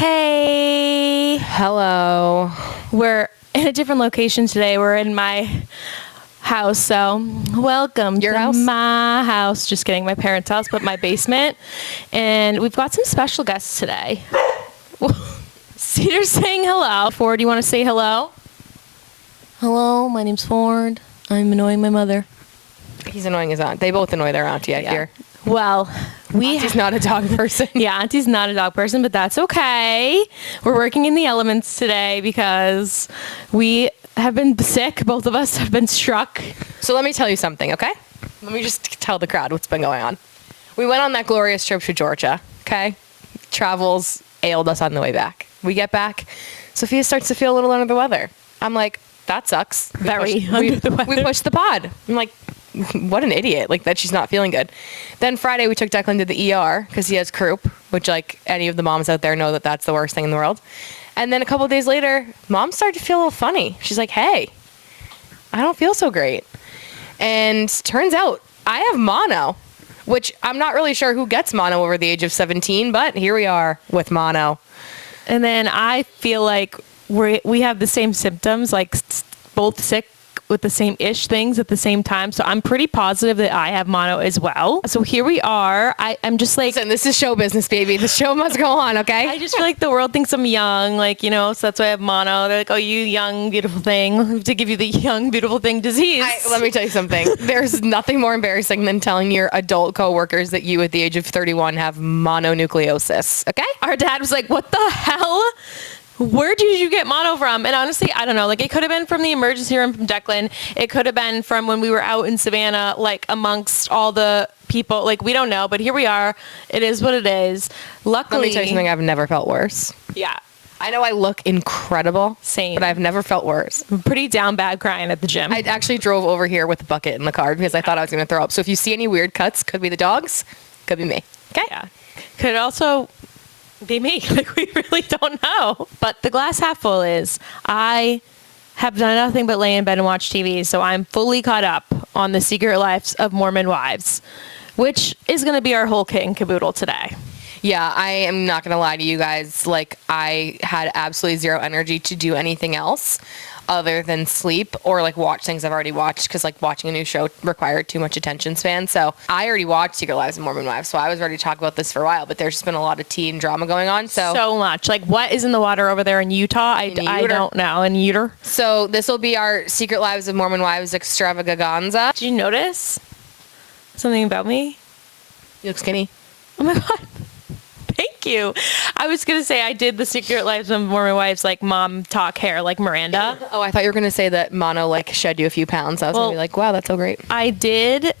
Hey. Hello. We're in a different location today. We're in my house, so welcome Your to house? my house. Just kidding, my parents' house, but my basement. And we've got some special guests today. Cedar's saying hello. Ford, you want to say hello? Hello, my name's Ford. I'm annoying my mother. He's annoying his aunt. They both annoy their auntie, I hear. Well, Auntie's not a dog person. Yeah, Auntie's not a dog person, but that's okay. We're working in the elements today because we have been sick. Both of us have been struck. So let me tell you something, okay? Let me just tell the crowd what's been going on. We went on that glorious trip to Georgia, okay? Travels ailed us on the way back. We get back, Sophia starts to feel a little under the weather. I'm like, that sucks. Very under the weather. We pushed the pod. I'm like, what an idiot, like that she's not feeling good. Then Friday we took Declan to the ER because he has croup, which like any of the moms out there know that that's the worst thing in the world. And then a couple of days later, mom started to feel a little funny. She's like, hey, I don't feel so great. And turns out I have mono, which I'm not really sure who gets mono over the age of 17, but here we are with mono. And then I feel like we have the same symptoms, like both sick with the same ish things at the same time. So I'm pretty positive that I have mono as well. So here we are. I'm just like, listen, this is show business, baby. The show must go on, okay? I just feel like the world thinks I'm young, like, you know, so that's why I have mono. They're like, oh, you young, beautiful thing, to give you the young, beautiful thing disease. Let me tell you something. There's nothing more embarrassing than telling your adult coworkers that you at the age of 31 have mononucleosis, okay? Our dad was like, what the hell? Where did you get mono from? And honestly, I don't know. Like, it could have been from the emergency room from Declan. It could have been from when we were out in Savannah, like, amongst all the people. Like, we don't know. But here we are. It is what it is. Luckily. Let me tell you something. I've never felt worse. Yeah. I know I look incredible. Same. But I've never felt worse. I'm pretty down bad crying at the gym. I actually drove over here with a bucket in the car because I thought I was going to throw up. So if you see any weird cuts, could be the dogs, could be me. Okay? Yeah. Could also be me. Like, we really don't know. But the glass half full is I have done nothing but lay in bed and watch TV, so I'm fully caught up on the Secret Lives of Mormon Wives, which is going to be our whole kit and caboodle today. Yeah, I am not going to lie to you guys. Like, I had absolutely zero energy to do anything else other than sleep or like watch things I've already watched, because like watching a new show required too much attention span. So I already watched Secret Lives of Mormon Wives, so I was ready to talk about this for a while, but there's just been a lot of teen drama going on. So much. Like, what is in the water over there in Utah? I don't know. In Utah. So this will be our Secret Lives of Mormon Wives extravaganza. Did you notice something about me? You look skinny. Oh my God. Thank you. I was going to say I did the Secret Lives of Mormon Wives, like, mom talk hair, like Miranda. Oh, I thought you were going to say that mono, like, shed you a few pounds. I was going to be like, wow, that's so great. I did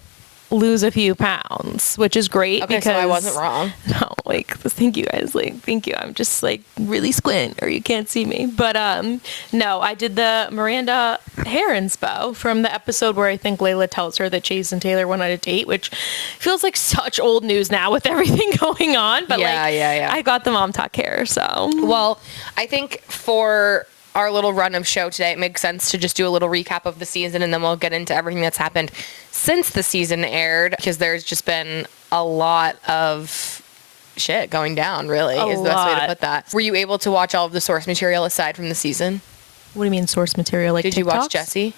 lose a few pounds, which is great. Okay, because so I wasn't wrong. No, like, thank you guys. Like, thank you. I'm just, like, really squint or you can't see me. But, no, I did the Miranda hair inspo from the episode where I think Layla tells her that Chase and Taylor went on a date, which feels like such old news now with everything going on. But yeah. I got the mom talk hair, so. Well, I think for our little run of show today, it makes sense to just do a little recap of the season, and then we'll get into everything that's happened since the season aired, because there's just been a lot of shit going down, really, is the best way to put that. Were you able to watch all of the source material aside from the season? What do you mean source material? Like, did you watch Jesse?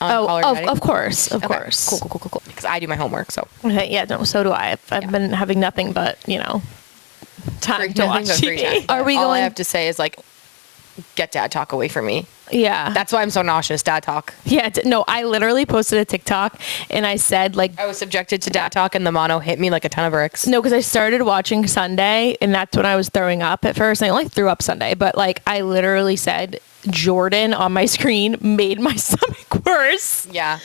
Of course. Cool. Because I do my homework, so. Okay, yeah, no, so do I. I've been having nothing but, you know, time to watch TV. Are we all I have to say is, like, get dad talk away from me. Yeah. That's why I'm so nauseous, dad talk. Yeah, no, I literally posted a TikTok and I said, like, I was subjected to dad talk and the mono hit me like a ton of bricks. No, because I started watching Sunday and that's when I was throwing up at first. I only threw up Sunday, but like I literally said Jordan on my screen made my stomach worse. Yeah.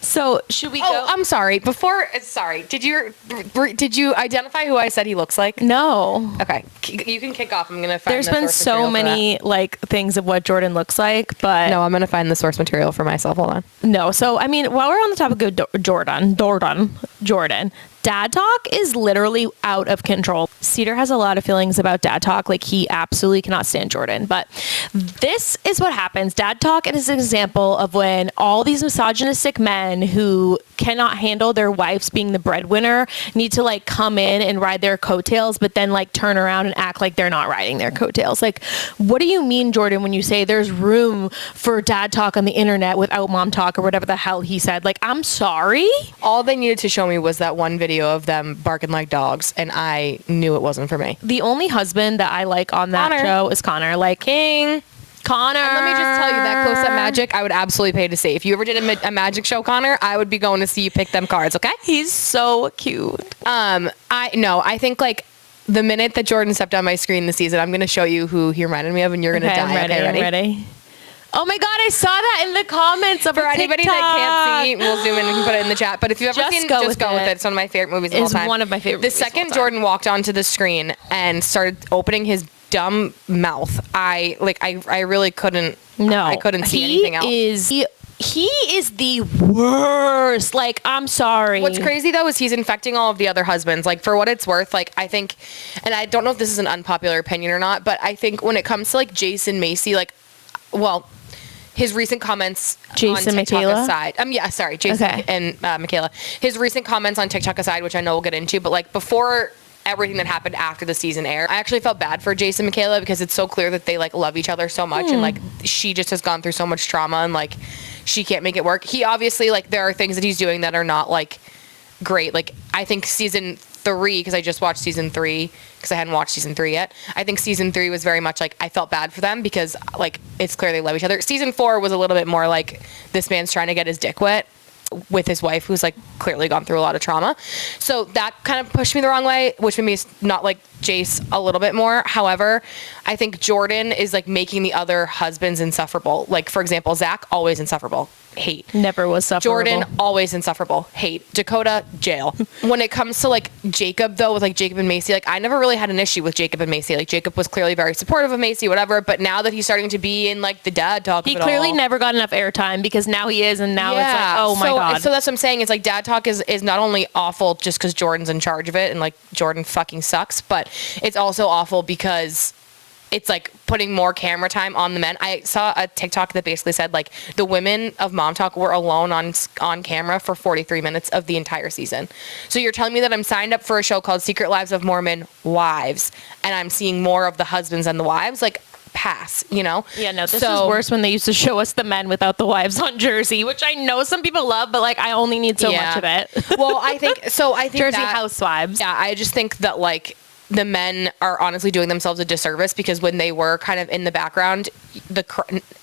So should we go? Oh, I'm sorry. Did you identify who I said he looks like? No. Okay. You can kick off. I'm going to find There's been so many like things of what Jordan looks like, but no, I'm going to find the source material for myself. Hold on. No. So, I mean, while we're on the topic of Jordan, Jordan. Dad talk is literally out of control. Cedar has a lot of feelings about dad talk. Like, he absolutely cannot stand Jordan. But this is what happens. Dad talk is an example of when all these misogynistic men who cannot handle their wives being the breadwinner need to like come in and ride their coattails, but then like turn around and act like they're not riding their coattails. Like, what do you mean, Jordan, when you say there's room for dad talk on the internet without mom talk, or whatever the hell he said? Like, I'm sorry. All they needed to show me was that one video of them barking like dogs, and I knew it wasn't for me. The only husband that I like on that Connor. show is Connor. Like, King. Connor. And let me just tell you, that close-up magic, I would absolutely pay to see. If you ever did a magic show, Connor, I would be going to see you pick them cards, okay? He's so cute. I think like the minute that Jordan stepped on my screen this season, I'm going to show you who he reminded me of, and you're going to die. I'm ready. Oh my God, I saw that in the comments of For anybody that can't see, we'll zoom in and we can put it in the chat. But if you've ever seen Just Go With It, it's one of my favorite movies of all time. It's one of my favorite The movies of all second time. Jordan walked onto the screen and started opening his dumb mouth, I really couldn't. No, I couldn't see anything else. He is the worst. Like, I'm sorry. What's crazy though is he's infecting all of the other husbands. Like, for what it's worth, like, I think, and I don't know if this is an unpopular opinion or not, but I think when it comes to like Jason Macy, like, well, his recent comments Jason on TikTok Michaela? aside. Jason Okay. and Michaela. His recent comments on TikTok aside, which I know we'll get into, but like before everything that happened after the season aired, I actually felt bad for Jason and Michaela because it's so clear that they like love each other so much, and like she just has gone through so much trauma, and like she can't make it work. He obviously, like, there are things that he's doing that are not like great. Like, I think season 3, because I just watched season 3 because I hadn't watched season 3 yet. I think season 3 was very much like I felt bad for them because like it's clear they love each other. Season 4 was a little bit more like this man's trying to get his dick wet with his wife, who's like clearly gone through a lot of trauma. So that kind of pushed me the wrong way, which made me not like Jace a little bit more. However, I think Jordan is like making the other husbands insufferable. Like, for example, Zach, always insufferable. Hate. Never was sufferable. Jordan, always insufferable. Hate. Dakota, jail. When it comes to like Jacob though, with like Jacob and Macy, like I never really had an issue with Jacob and Macy. Like, Jacob was clearly very supportive of Macy, whatever. But now that he's starting to be in like the dad talk, He of it clearly all, never got enough airtime, because now he is, and now it's like, oh my God. So that's what I'm saying, is like dad talk is not only awful just because Jordan's in charge of it and like Jordan fucking sucks, but it's also awful because it's like putting more camera time on the men. I saw a TikTok that basically said like the women of Mom Talk were alone on camera for 43 minutes of the entire season. So you're telling me that I'm signed up for a show called Secret Lives of Mormon Wives, and I'm seeing more of the husbands than the wives? Like, pass, you know? Yeah, no, this is worse when they used to show us the men without the wives on Jersey, which I know some people love, but like I only need so much of it. Well, I think Jersey that, Housewives. Yeah, I just think that like the men are honestly doing themselves a disservice, because when they were kind of in the background,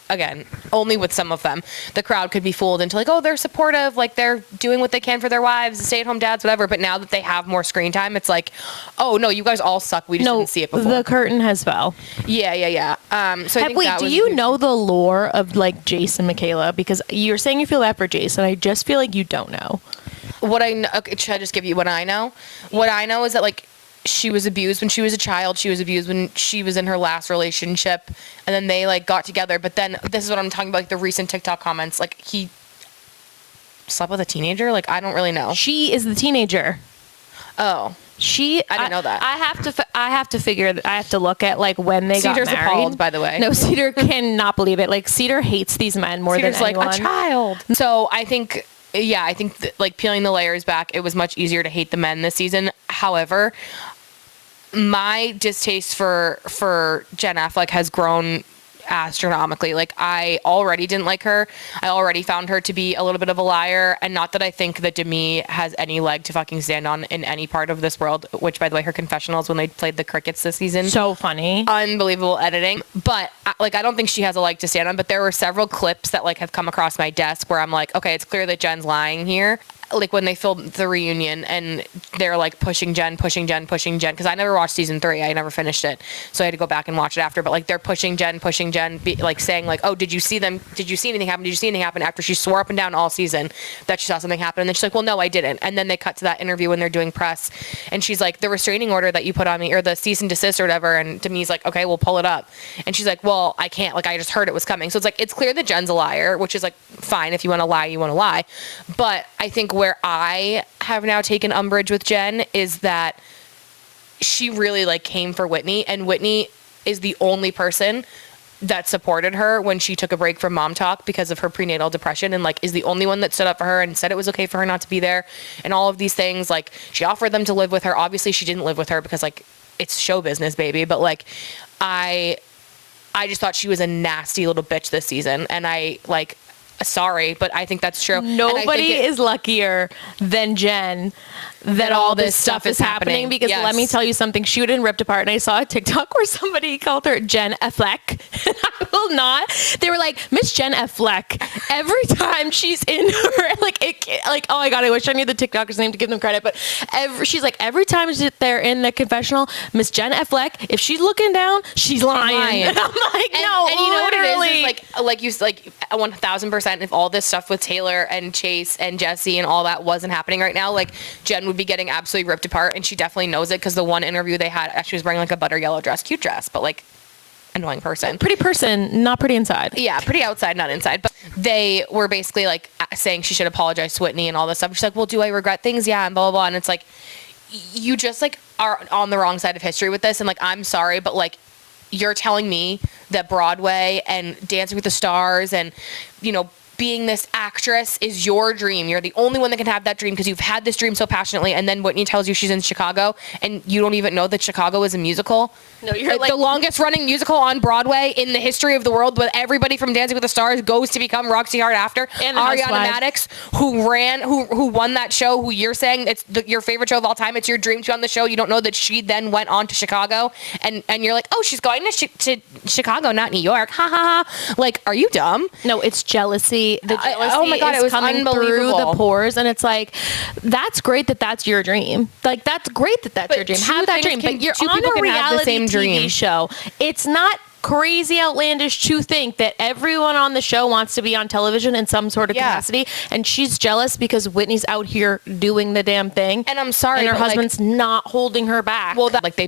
again, only with some of them, the crowd could be fooled into like, oh, they're supportive, like they're doing what they can for their wives, stay-at-home dads, whatever. But now that they have more screen time, it's like, oh no, you guys all suck. We just didn't see it before. The curtain has fell. Yeah. So I think that do was you know the lore of like Jace and Michaela? Because you're saying you feel that for Jace, and I just feel like you don't know. What I know? Okay, should I just give you what I know? What I know is that like she was abused when she was a child. She was abused when she was in her last relationship, and then they like got together. But then this is what I'm talking about, like the recent TikTok comments. Like, he slept with a teenager. Like, I don't really know. She is the teenager. Oh, I didn't know that. I have to look at like when they Cedar's got married. appalled, by the way. No, Cedar cannot believe it. Like, Cedar hates these men more Cedar's than anyone. like a child. So I think like peeling the layers back, it was much easier to hate the men this season. However, my distaste for Jen Affleck has grown astronomically. Like, I already didn't like her. I already found her to be a little bit of a liar, and not that I think that Demi has any leg to fucking stand on in any part of this world, which, by the way, her confessionals when they played the crickets this season, So funny. unbelievable editing. But like, I don't think she has a leg to stand on. But there were several clips that like have come across my desk where I'm like, okay, it's clear that Jen's lying here. Like when they filmed the reunion and they're like pushing Jen, because I never watched season 3. I never finished it, so I had to go back and watch it after. But like, they're pushing Jen, like saying like, oh, did you see them? Did you see anything happen? Did you see anything happen? After she swore up and down all season that she saw something happen, and then she's like, well, no, I didn't. And then they cut to that interview when they're doing press, and she's like, the restraining order that you put on me, or the cease and desist or whatever, and Demi's like, okay, we'll pull it up, and she's like, well, I can't. Like, I just heard it was coming. So it's like, it's clear that Jen's a liar, which is like fine. If you want to lie, you want to lie. But I think where I have now taken umbrage with Jen is that she really like came for Whitney, and Whitney is the only person that supported her when she took a break from Mom Talk because of her prenatal depression, and like is the only one that stood up for her and said it was okay for her not to be there and all of these things. Like she offered them to live with her. Obviously she didn't live with her because like it's show business, baby. But like I just thought she was a nasty little bitch this season, and I like sorry, but I think that's true. Nobody is luckier than Jen that all this stuff is happening, because let me tell you something, she would have been ripped apart. And I saw a TikTok where somebody called her Jen Affleck. And I will not. They were like, Miss Jen Affleck. Every time she's in her, oh my God, I wish I knew the TikToker's name to give them credit. But she's like, every time they're in the confessional, Miss Jen Affleck, if she's looking down, she's lying. And I'm like, no, and you know literally. what it is like you 1000%, if all this stuff with Taylor and Chase and Jesse and all that wasn't happening right now, like Jen would be getting absolutely ripped apart, and she definitely knows it, because the one interview they had, she was wearing like a butter yellow dress, cute dress, but like annoying person. Pretty person, not pretty inside. Yeah, pretty outside, not inside. But they were basically like saying she should apologize to Whitney and all this stuff. She's like, well, do I regret things? Yeah, and blah, blah, blah. And it's like, you just like are on the wrong side of history with this. And like, I'm sorry, but like, you're telling me that Broadway and Dancing with the Stars and, you know, being this actress is your dream. You're the only one that can have that dream because you've had this dream so passionately. And then Whitney tells you she's in Chicago and you don't even know that Chicago is a musical. No, you're like the longest running musical on Broadway in the history of the world, but everybody from Dancing with the Stars goes to become Roxy Hart after. And Ariana Madix, who won that show, who you're saying it's your favorite show of all time. It's your dream to be on the show. You don't know that she then went on to Chicago, and you're like, oh, she's going to Chicago, not New York. Ha ha ha. Like, are you dumb? No, it's jealousy. The jealousy oh my God, is it was coming through unbelievable. the pores, and it's like, that's great that that's your dream. Like, that's great that that's your dream. Have that dream, but you're on a reality TV show. It's not crazy outlandish to think that everyone on the show wants to be on television in some sort of capacity, and she's jealous because Whitney's out here doing the damn thing. And I'm sorry, and her but husband's not holding her back. Well, I think they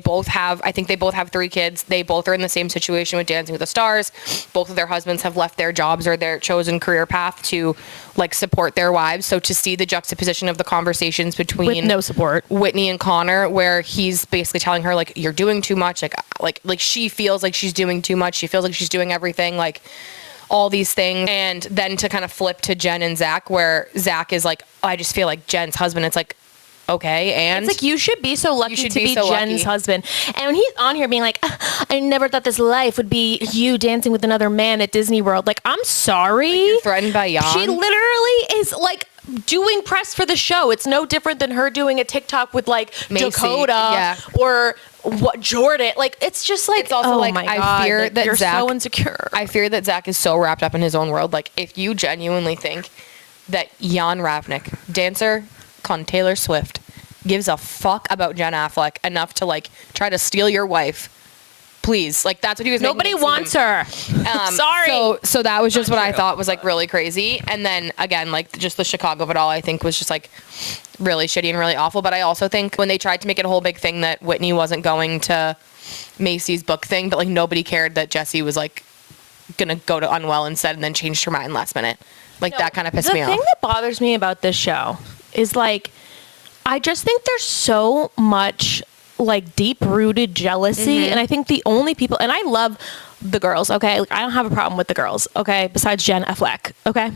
both have 3 kids. They both are in the same situation with Dancing with the Stars. Both of their husbands have left their jobs or their chosen career path to like support their wives. So to see the juxtaposition of the conversations between with no support, Whitney and Connor, where he's basically telling her like, you're doing too much. Like she feels like she's doing too much. She feels like she's doing everything, like all these things. And then to kind of flip to Jen and Zach, where Zach is like, oh, I just feel like Jen's husband. It's like, okay, and it's like, you should be so lucky to be so Jen's husband. And when he's on here being like, I never thought this life would be you dancing with another man at Disney World. Like, I'm sorry. Like, you're threatened by Jan. She literally is like doing press for the show. It's no different than her doing a TikTok with like Macy, Dakota or what Jordan. Like, it's just like, it's also like, my God, I fear like, that you're Zach, so insecure. I fear that Zach is so wrapped up in his own world. Like, if you genuinely think that Jan Ravnik, dancer con Taylor Swift, gives a fuck about Jen Affleck enough to like try to steal your wife, please, like that's what he was. Nobody wants her. Sorry. So that was just what I thought was like really crazy. And then again, like just the Chicago of it all, I think was just like really shitty and really awful. But I also think when they tried to make it a whole big thing that Whitney wasn't going to Macy's book thing, but like nobody cared that Jessie was like gonna go to Unwell instead and then changed her mind last minute. Like that kind of pissed me off. The thing that bothers me about this show is like, I just think there's so much like deep-rooted jealousy, and I think the only people, and I love the girls, okay? Like, I don't have a problem with the girls, okay? Besides Jen Affleck, okay?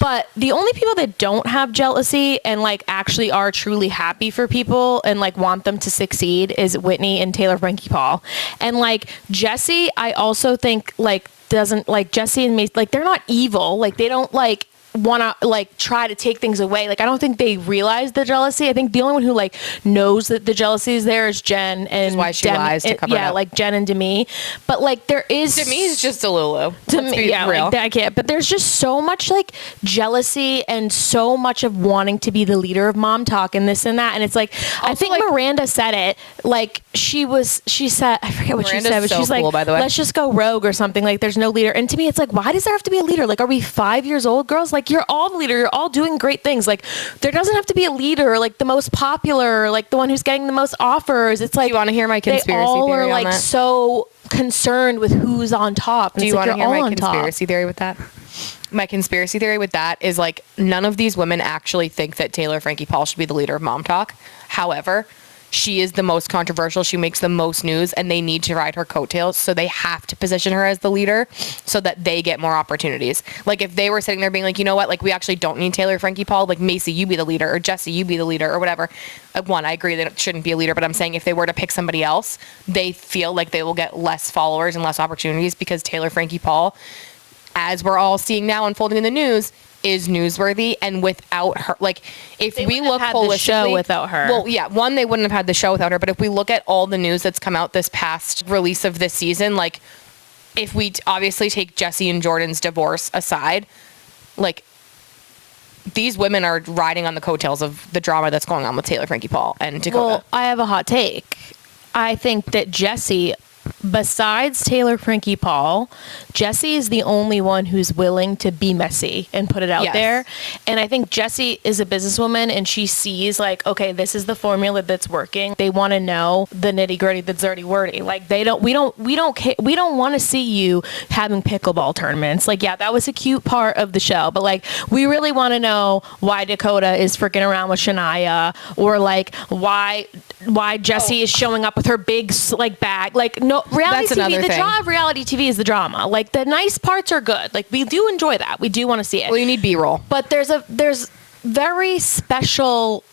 But the only people that don't have jealousy and like actually are truly happy for people and like want them to succeed is Whitney and Taylor Frankie Paul. And like Jessie, I also think like doesn't like Jessie and Mace, like they're not evil. Like they don't like want to like try to take things away. Like I don't think they realize the jealousy. I think the only one who like knows that the jealousy is there is Jen, and is why she lies to cover it up. Like Jen and Demi. But like there is Demi's just a Lulu. Demi, yeah, real. Like, I can't. But there's just so much like jealousy and so much of wanting to be the leader of Mom Talk and this and that. And it's like also, I think like, Miranda said it. Like she said, I forget what Miranda's she said, but so she's cool, like, by the way. let's just go rogue or something. Like there's no leader. And to me, it's like, why does there have to be a leader? Like, are we 5 years old, girls? Like like, you're all the leader. You're all doing great things. Like, there doesn't have to be a leader, like the most popular, like the one who's getting the most offers. It's like, you want to hear my conspiracy they all theory are on like that? so concerned with who's on top. And Do it's you like, want to you're hear all my on top. conspiracy theory with that? My conspiracy theory with that is like none of these women actually think that Taylor Frankie Paul should be the leader of Mom Talk. However, she is the most controversial. She makes the most news, and they need to ride her coattails. So they have to position her as the leader so that they get more opportunities. Like if they were sitting there being like, you know what, like we actually don't need Taylor Frankie Paul. Like Macy, you be the leader, or Jesse, you be the leader, or whatever. One, I agree that it shouldn't be a leader, but I'm saying if they were to pick somebody else, they feel like they will get less followers and less opportunities because Taylor Frankie Paul, as we're all seeing now unfolding in the news, is newsworthy. And without her, like if They we wouldn't look have had the show holistically without her. well, yeah, one, they wouldn't have had the show without her, but if we look at all the news that's come out this past release of this season, like if we obviously take Jesse and Jordan's divorce aside, like these women are riding on the coattails of the drama that's going on with Taylor Frankie Paul and Dakota. Well, I have a hot take. I think that Jesse, besides Taylor Frankie Paul, Jesse is the only one who's willing to be messy and put it out Yes. there. And I think Jesse is a businesswoman, and she sees like, okay, this is the formula that's working. They want to know the nitty gritty that's already wordy. Like we don't want to see you having pickleball tournaments. Like, yeah, that was a cute part of the show, but like we really want to know why Dakota is freaking around with Shania, or like why Jesse is showing up with her big like bag. Like, no, reality That's TV, another the thing. draw of reality TV is the drama. Like the nice parts are good. Like we do enjoy that. We do want to see it. Well, you need B-roll. But there's very special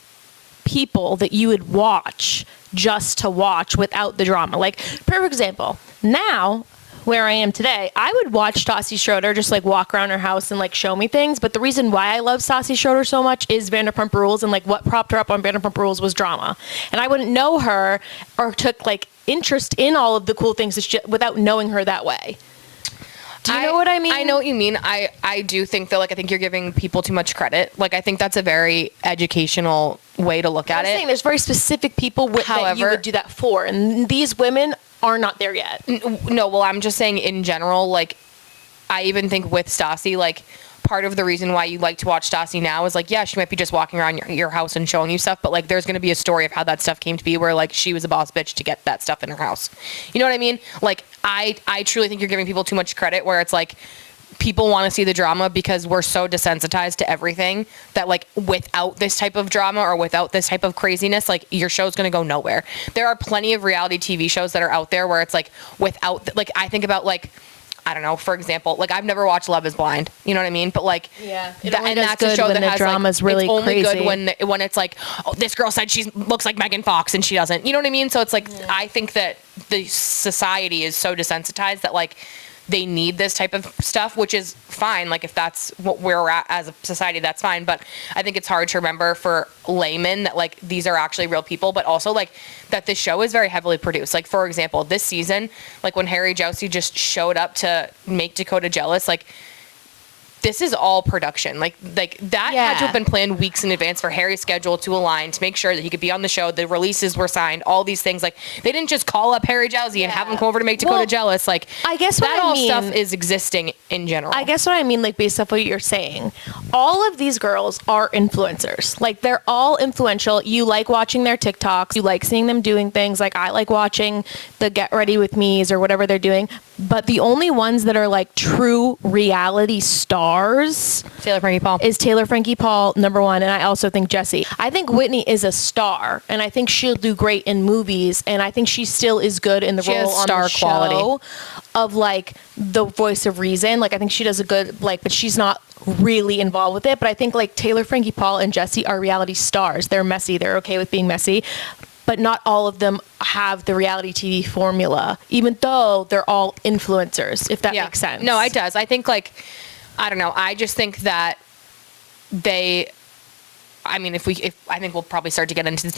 people that you would watch just to watch without the drama. Like, perfect example. Now, where I am today, I would watch Stassi Schroeder just like walk around her house and like show me things. But the reason why I love Stassi Schroeder so much is Vanderpump Rules, and like what propped her up on Vanderpump Rules was drama. And I wouldn't know her or took like interest in all of the cool things without knowing her that way. Do you know what I mean? I know what you mean. I do think that, like, I think you're giving people too much credit. Like, I think that's a very educational way to look at I'm it. saying there's very specific people that you However- would do that for, and these women are not there yet. No, well, I'm just saying in general, like, I even think with Stassi, like, part of the reason why you like to watch Stassi now is, like, yeah, she might be just walking around your house and showing you stuff, but, like, there's going to be a story of how that stuff came to be where, like, she was a boss bitch to get that stuff in her house. You know what I mean? Like, I truly think you're giving people too much credit where it's, like, people want to see the drama because we're so desensitized to everything that, like, without this type of drama or without this type of craziness, like, your show's going to go nowhere. There are plenty of reality TV shows that are out there where it's, like, without, like, I think about, like, I don't know, for example, like, I've never watched Love is Blind, you know what I mean? But, like, Yeah, it that, only and does that's a good show when that the has, drama's like, really it's only crazy. good when it's like, oh, this girl said she looks like Megan Fox and she doesn't, you know what I mean? So it's like, I think that the society is so desensitized that, like, they need this type of stuff, which is fine. Like, if that's what we're at as a society, that's fine. But I think it's hard to remember for laymen that, like, these are actually real people, but also, like, that this show is very heavily produced. Like, for example, this season, like, when Harry Jousey just showed up to make Dakota jealous, like, this is all production. Like that had to have been planned weeks in advance for Harry's schedule to align to make sure that he could be on the show. The releases were signed, all these things. Like, they didn't just call up Harry Jousey and have him come over to make Dakota jealous. Like, I guess what that I all mean- stuff is existing in general. I guess what I mean, like, based off what you're saying, all of these girls are influencers. Like, they're all influential. You like watching their TikToks. You like seeing them doing things. Like, I like watching the Get Ready With Me's or whatever they're doing. But the only ones that are, like, true reality stars Taylor Frankie Paul is Taylor Frankie Paul, number one, and I also think Jessie. I think Whitney is a star, and I think she'll do great in movies, and I think she still is good in the She role has on star the show quality. of, like, the voice of reason. Like, I think she does a good, like, but she's not really involved with it. But I think, like, Taylor Frankie Paul and Jessie are reality stars. They're messy. They're okay with being messy. But not all of them have the reality TV formula, even though they're all influencers, if that makes sense. No, it does. I think, like, I don't know. I just think that I mean, if I think we'll probably start to get into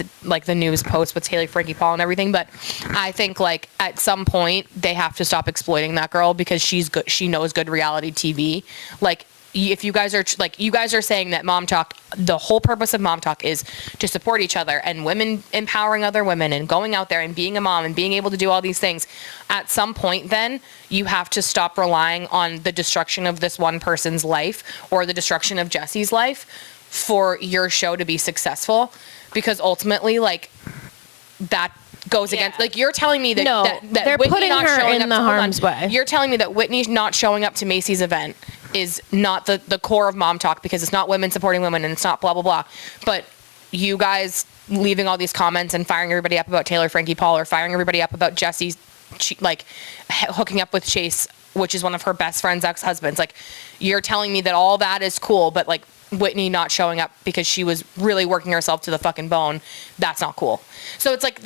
the news post with Taylor Frankie Paul and everything, but I think, like, at some point they have to stop exploiting that girl because she's good. She knows good reality TV. Like, if you guys are like, you guys are saying that Mom Talk, the whole purpose of Mom Talk is to support each other and women empowering other women and going out there and being a mom and being able to do all these things, at some point then you have to stop relying on the destruction of this one person's life or the destruction of Jesse's life for your show to be successful, because ultimately, like, that goes against, like, you're telling me that No, that they're Whitney putting not her showing in up the to, hold harm's on. way. You're telling me that Whitney not showing up to Macy's event is not the core of Mom Talk, because it's not women supporting women and it's not blah blah blah. But you guys leaving all these comments and firing everybody up about Taylor Frankie Paul, or firing everybody up about Jesse's like hooking up with Chase, which is one of her best friend's ex-husbands. Like, you're telling me that all that is cool, but like Whitney not showing up because she was really working herself to the fucking bone, that's not cool. So it's like,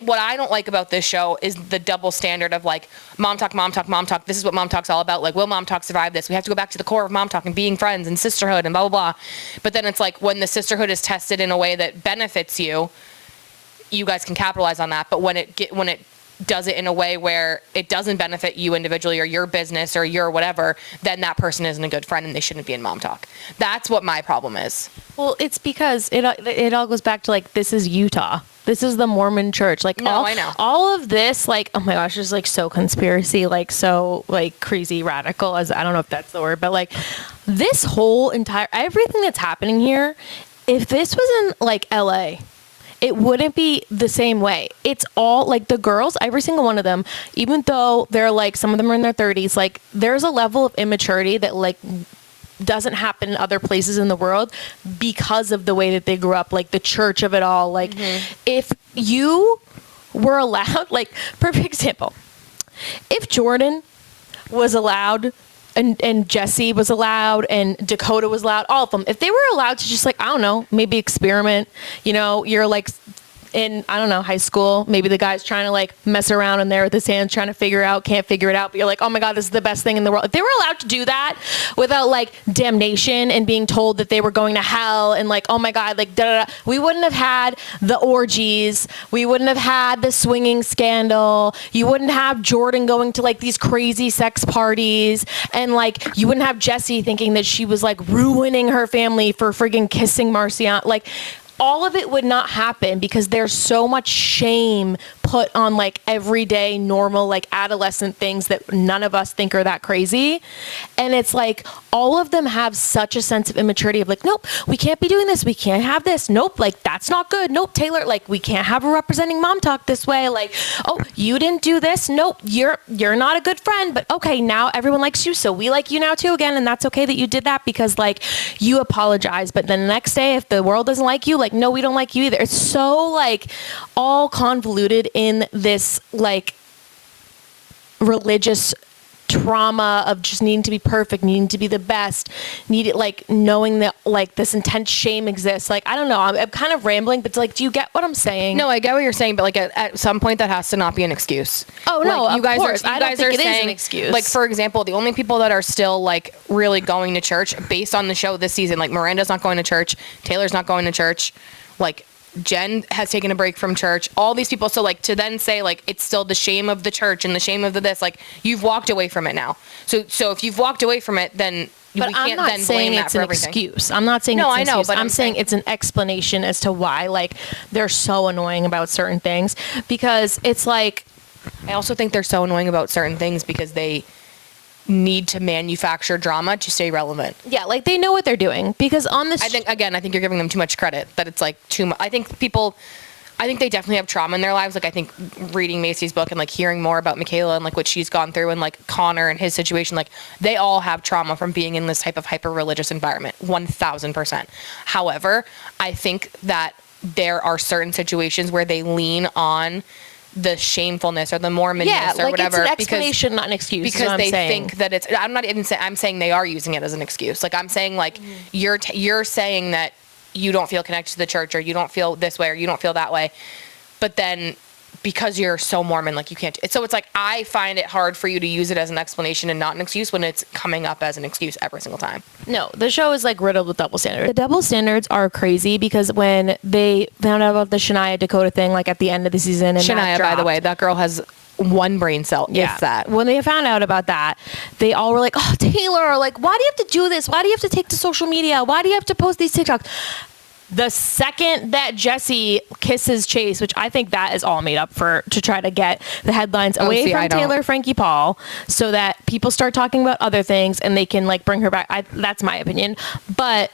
what I don't like about this show is the double standard of like, Mom Talk, Mom Talk, Mom Talk. This is what Mom Talk's all about. Like, will Mom Talk survive this? We have to go back to the core of Mom Talk and being friends and sisterhood and blah, blah, blah. But then it's like, when the sisterhood is tested in a way that benefits you, you guys can capitalize on that. But when it does it in a way where it doesn't benefit you individually or your business or your whatever, then that person isn't a good friend and they shouldn't be in Mom Talk. That's what my problem is. Well, it's because it all goes back to, like, this is Utah. This is the Mormon church. Like, No, I know. all of this, like, oh my gosh, is like so conspiracy, like so like crazy radical, as I don't know if that's the word, but like this whole entire, everything that's happening here, if this was in like LA, it wouldn't be the same way. It's all like the girls, every single one of them, even though they're like, some of them are in their 30s, like there's a level of immaturity that like doesn't happen in other places in the world because of the way that they grew up, like the church of it all. Like, if you were allowed, like, perfect example, if Jordan was allowed and Jesse was allowed and Dakota was allowed, all of them, if they were allowed to just, like, I don't know, maybe experiment, you know, you're like in, I don't know, high school, maybe the guy's trying to like mess around in there with his hands, trying to can't figure it out, but you're like, oh my God, this is the best thing in the world. If they were allowed to do that without like damnation and being told that they were going to hell and like, oh my God, like da da da, we wouldn't have had the orgies, we wouldn't have had the swinging scandal, you wouldn't have Jordan going to like these crazy sex parties, and like you wouldn't have Jessie thinking that she was like ruining her family for friggin' kissing Marcion. Like, all of it would not happen because there's so much shame put on like everyday normal like adolescent things that none of us think are that crazy. And it's like all of them have such a sense of immaturity of like, nope, we can't be doing this, we can't have this, nope, like that's not good, nope, Taylor, like we can't have her representing Mom Talk this way, like, oh, you didn't do this, nope, you're not a good friend, but okay, now everyone likes you, so we like you now too again, and that's okay that you did that because like you apologize, but then the next day if the world doesn't like you, like, no, we don't like you either. It's so like all convoluted in this like religious trauma of just needing to be perfect, needing to be the best, like knowing that like this intense shame exists. Like, I don't know, I'm kind of rambling, but like, do you get what I'm saying? No, I get what you're saying, but like at some point that has to not be an excuse. Oh no, like, you guys are. I don't think it is an excuse. Like, for example, the only people that are still like really going to church based on the show this season, like Miranda's not going to church, Taylor's not going to church, like Jen has taken a break from church, all these people. So like to then say like it's still the shame of the church and the shame of the this, like you've walked away from it now. So if you've walked away from it, then but we can't I'm not then saying blame it's that for an everything. excuse. I'm not saying No, it's an I know, excuse. but I'm saying it's an explanation as to why like they're so annoying about certain things, because it's like, I also think they're so annoying about certain things because they need to manufacture drama to stay relevant. yeah, like they know what they're doing, because on this I think you're giving them too much credit, that it's like too much. I think they definitely have trauma in their lives. Like, I think reading Macy's book and like hearing more about Michaela and like what she's gone through and like Connor and his situation, like they all have trauma from being in this type of hyper religious environment, 1000%. However, I think that there are certain situations where they lean on the shamefulness or the Mormonness or whatever. It's an explanation, not an excuse. Because they think that it's, I'm not even saying, I'm saying they are using it as an excuse. Like, I'm saying like you're saying that you don't feel connected to the church, or you don't feel this way, or you don't feel that way. But then because you're so Mormon, like you can't. So it's like, I find it hard for you to use it as an explanation and not an excuse when it's coming up as an excuse every single time. No, the show is like riddled with double standards. The double standards are crazy because when they found out about the Shania Dakota thing, like at the end of the season, and Shania, by the way, that girl has one brain cell, if that. When they found out about that, they all were like, oh, Taylor, like, why do you have to do this? Why do you have to take to social media? Why do you have to post these TikToks? The second that Jesse kisses Chase, which I think that is all made up to try to get the headlines away from Taylor Frankie Paul, so that people start talking about other things and they can like bring her back. That's my opinion. But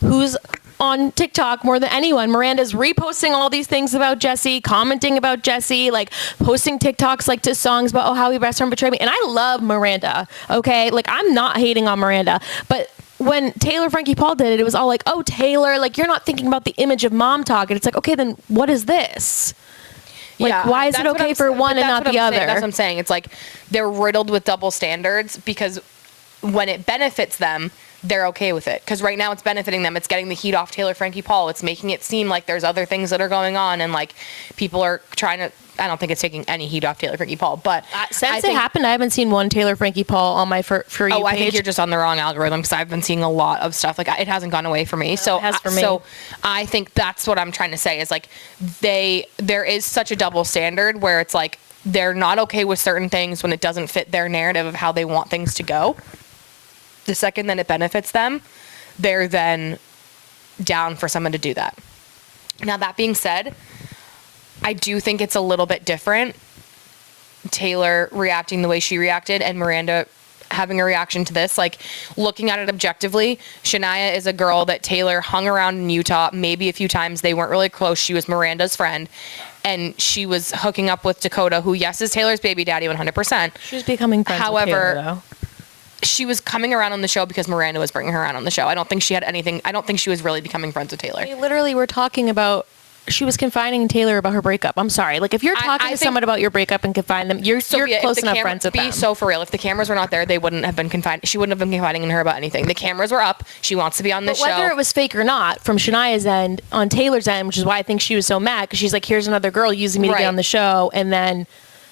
who's on TikTok more than anyone? Miranda's reposting all these things about Jesse, commenting about Jesse, like posting TikToks like to songs about, oh, how your best friend betrayed me. And I love Miranda. Okay. Like, I'm not hating on Miranda, but when Taylor Frankie Paul did it, it was all like, oh, Taylor, like, you're not thinking about the image of mom talk. And it's like, okay, then what is this? Like, why is it okay for one and not the other? That's what I'm saying. It's like they're riddled with double standards because when it benefits them, they're okay with it. Because right now it's benefiting them. It's getting the heat off Taylor Frankie Paul. It's making it seem like there's other things that are going on. And like people are trying to, I don't think it's taking any heat off Taylor Frankie Paul. But since it happened, I haven't seen one Taylor Frankie Paul on my For You page. I think you're just on the wrong algorithm because I've been seeing a lot of stuff. Like it hasn't gone away for me. So I think that's what I'm trying to say is like there is such a double standard where it's like they're not okay with certain things when it doesn't fit their narrative of how they want things to go. The second that it benefits them, they're then down for someone to do that. Now, that being said, I do think it's a little bit different. Taylor reacting the way she reacted and Miranda having a reaction to this, like looking at it objectively, Shania is a girl that Taylor hung around in Utah maybe a few times. They weren't really close. She was Miranda's friend. And she was hooking up with Dakota, who, yes, is Taylor's baby daddy 100%. She was becoming friends with Taylor, though. She was coming around on the show because Miranda was bringing her around on the show. I don't think she was really becoming friends with Taylor. They literally were talking about, she was confiding Taylor about her breakup. I'm sorry. Like, if you're talking to someone about your breakup and confiding them, you're close enough friends with them. So for real, if the cameras were not there, they wouldn't have been confiding. She wouldn't have been confiding in her about anything. The cameras were up. She wants to be on this show. Whether it was fake or not, from Shania's end, on Taylor's end, which is why I think she was so mad, because she's like, here's another girl using me to get on the show, and then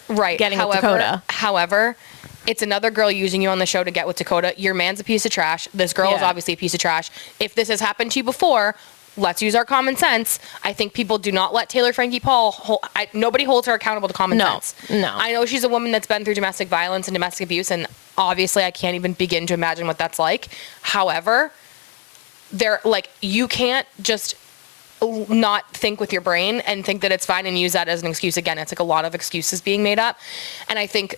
getting with Dakota. However, it's another girl using you on the show to get with Dakota. Your man's a piece of trash. This girl is obviously a piece of trash. If this has happened to you before, let's use our common sense. I think people do not let Taylor Frankie Paul nobody holds her accountable to common sense. No. I know she's a woman that's been through domestic violence and domestic abuse, and obviously I can't even begin to imagine what that's like. However, you can't just not think with your brain and think that it's fine and use that as an excuse. Again, it's like a lot of excuses being made up. And I think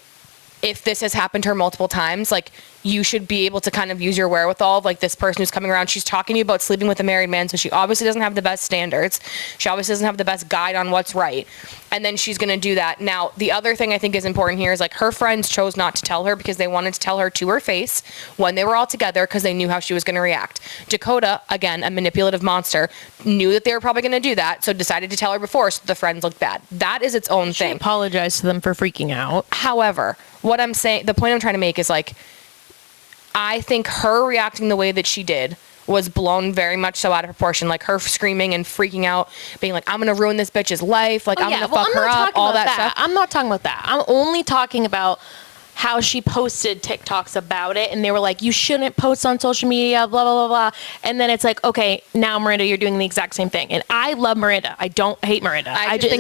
if this has happened to her multiple times, like, you should be able to kind of use your wherewithal of like this person who's coming around. She's talking to you about sleeping with a married man. So she obviously doesn't have the best standards. She obviously doesn't have the best guide on what's right. And then she's going to do that. Now, the other thing I think is important here is like her friends chose not to tell her because they wanted to tell her to her face when they were all together because they knew how she was going to react. Dakota, again, a manipulative monster, knew that they were probably going to do that. So decided to tell her before so the friends looked bad. That is its own thing. She apologized to them for freaking out. However, what I'm saying, the point I'm trying to make is like, I think her reacting the way that she did was blown very much so out of proportion. Like her screaming and freaking out, being like, I'm going to ruin this bitch's life. Like, I'm going to fuck her up, all that stuff. I'm not talking about that. I'm only talking about how she posted TikToks about it, and they were like, you shouldn't post on social media, blah, blah, blah, blah. And then it's like, okay, now Miranda, you're doing the exact same thing. And I love Miranda. I don't hate Miranda. I just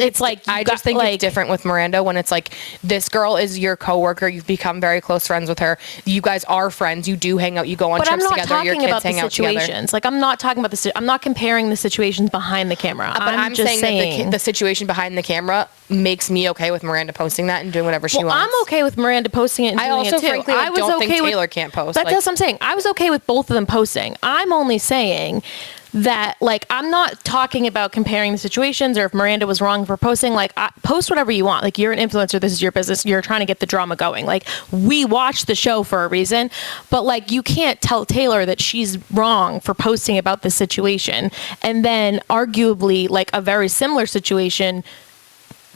think it's different with Miranda when it's like, this girl is your coworker. You've become very close friends with her. You guys are friends. You do hang out. You go on trips together. Your kids hang out together. Like, I'm not talking about I'm not comparing the situations behind the camera. But I'm just saying that the situation behind the camera makes me okay with Miranda posting that and doing whatever she wants. I'm okay with Miranda posting it and doing it too. Frankly, I don't think Taylor can't post. That's what I'm saying. I was okay with both of them posting. I'm only saying that, like, I'm not talking about comparing the situations or if Miranda was wrong for posting. Like, post whatever you want. Like, you're an influencer. This is your business. You're trying to get the drama going. Like, we watch the show for a reason. But, like, you can't tell Taylor that she's wrong for posting about this situation. And then, arguably, like, a very similar situation,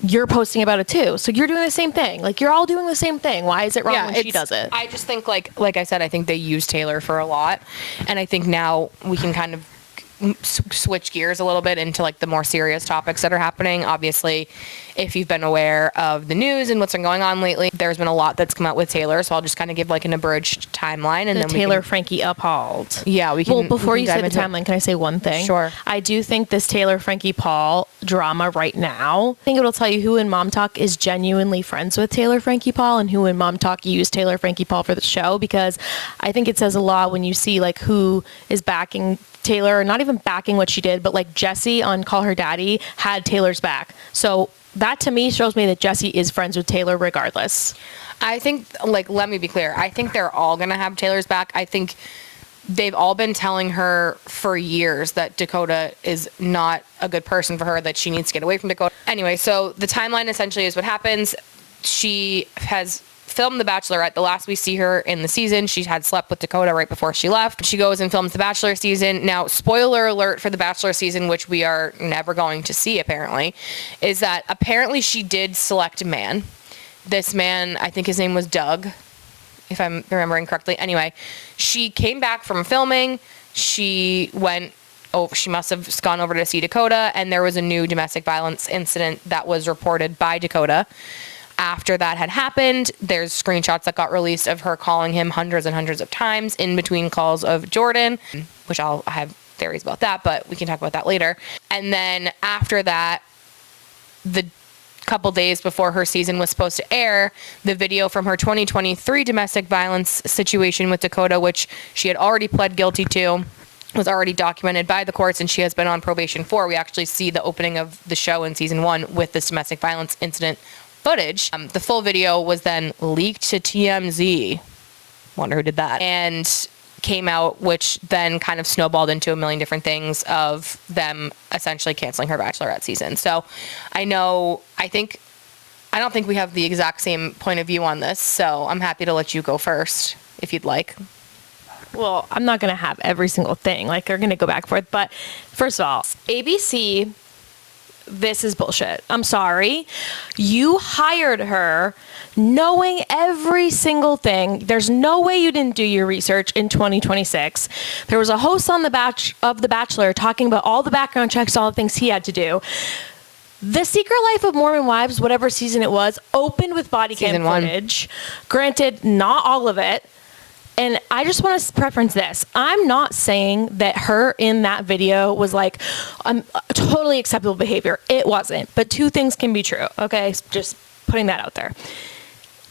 you're posting about it too. So you're doing the same thing. Like, you're all doing the same thing. Why is it wrong when she does it? I just think, like I said, I think they use Taylor for a lot. And I think now we can kind of switch gears a little bit into like the more serious topics that are happening. Obviously, if you've been aware of the news and what's been going on lately, there's been a lot that's come out with Taylor. So I'll just kind of give like an abridged timeline, and then Taylor Frankie appalled. Yeah, we can. Well, before we you can say dive the into it. timeline, can I say one thing? Sure. I do think this Taylor Frankie Paul drama right now, I think it'll tell you who in Mom Talk is genuinely friends with Taylor Frankie Paul and who in Mom Talk used Taylor Frankie Paul for the show, because I think it says a lot when you see like who is backing Taylor, not even backing what she did, but like Jessie on Call Her Daddy had Taylor's back. So that to me shows me that Jessie is friends with Taylor regardless. I think, like, let me be clear. I think they're all going to have Taylor's back. I think they've all been telling her for years that Dakota is not a good person for her, that she needs to get away from Dakota. Anyway, so the timeline essentially is what happens. She has filmed The Bachelorette. The last we see her in the season, she had slept with Dakota right before she left. She goes and films The Bachelor season. Now, spoiler alert for The Bachelor season, which we are never going to see apparently, is that apparently she did select a man. This man, I think his name was Doug, if I'm remembering correctly. Anyway, she came back from filming. She must have gone over to see Dakota, and there was a new domestic violence incident that was reported by Dakota. After that had happened, there's screenshots that got released of her calling him hundreds and hundreds of times in between calls of Jordan, which I have theories about that, but we can talk about that later. And then after that, the couple days before her season was supposed to air, the video from her 2023 domestic violence situation with Dakota, which she had already pled guilty to, was already documented by the courts, and she has been on probation for. We actually see the opening of the show in season 1 with this domestic violence incident footage. The full video was then leaked to TMZ. Wonder who did that. And came out, which then kind of snowballed into a million different things of them essentially canceling her Bachelorette season. So I don't think we have the exact same point of view on this, so I'm happy to let you go first if you'd like. Well, I'm not going to have every single thing. Like, they're going to go back and forth. But first of all, ABC, this is bullshit. I'm sorry. You hired her knowing every single thing. There's no way you didn't do your research in 2026. There was a host on The Bachelor talking about all the background checks, all the things he had to do. The Secret Life of Mormon Wives, whatever season it was, opened with body cam footage. Granted, not all of it. And I just want to preference this. I'm not saying that her in that video was like totally acceptable behavior. It wasn't. But two things can be true. Okay, just putting that out there.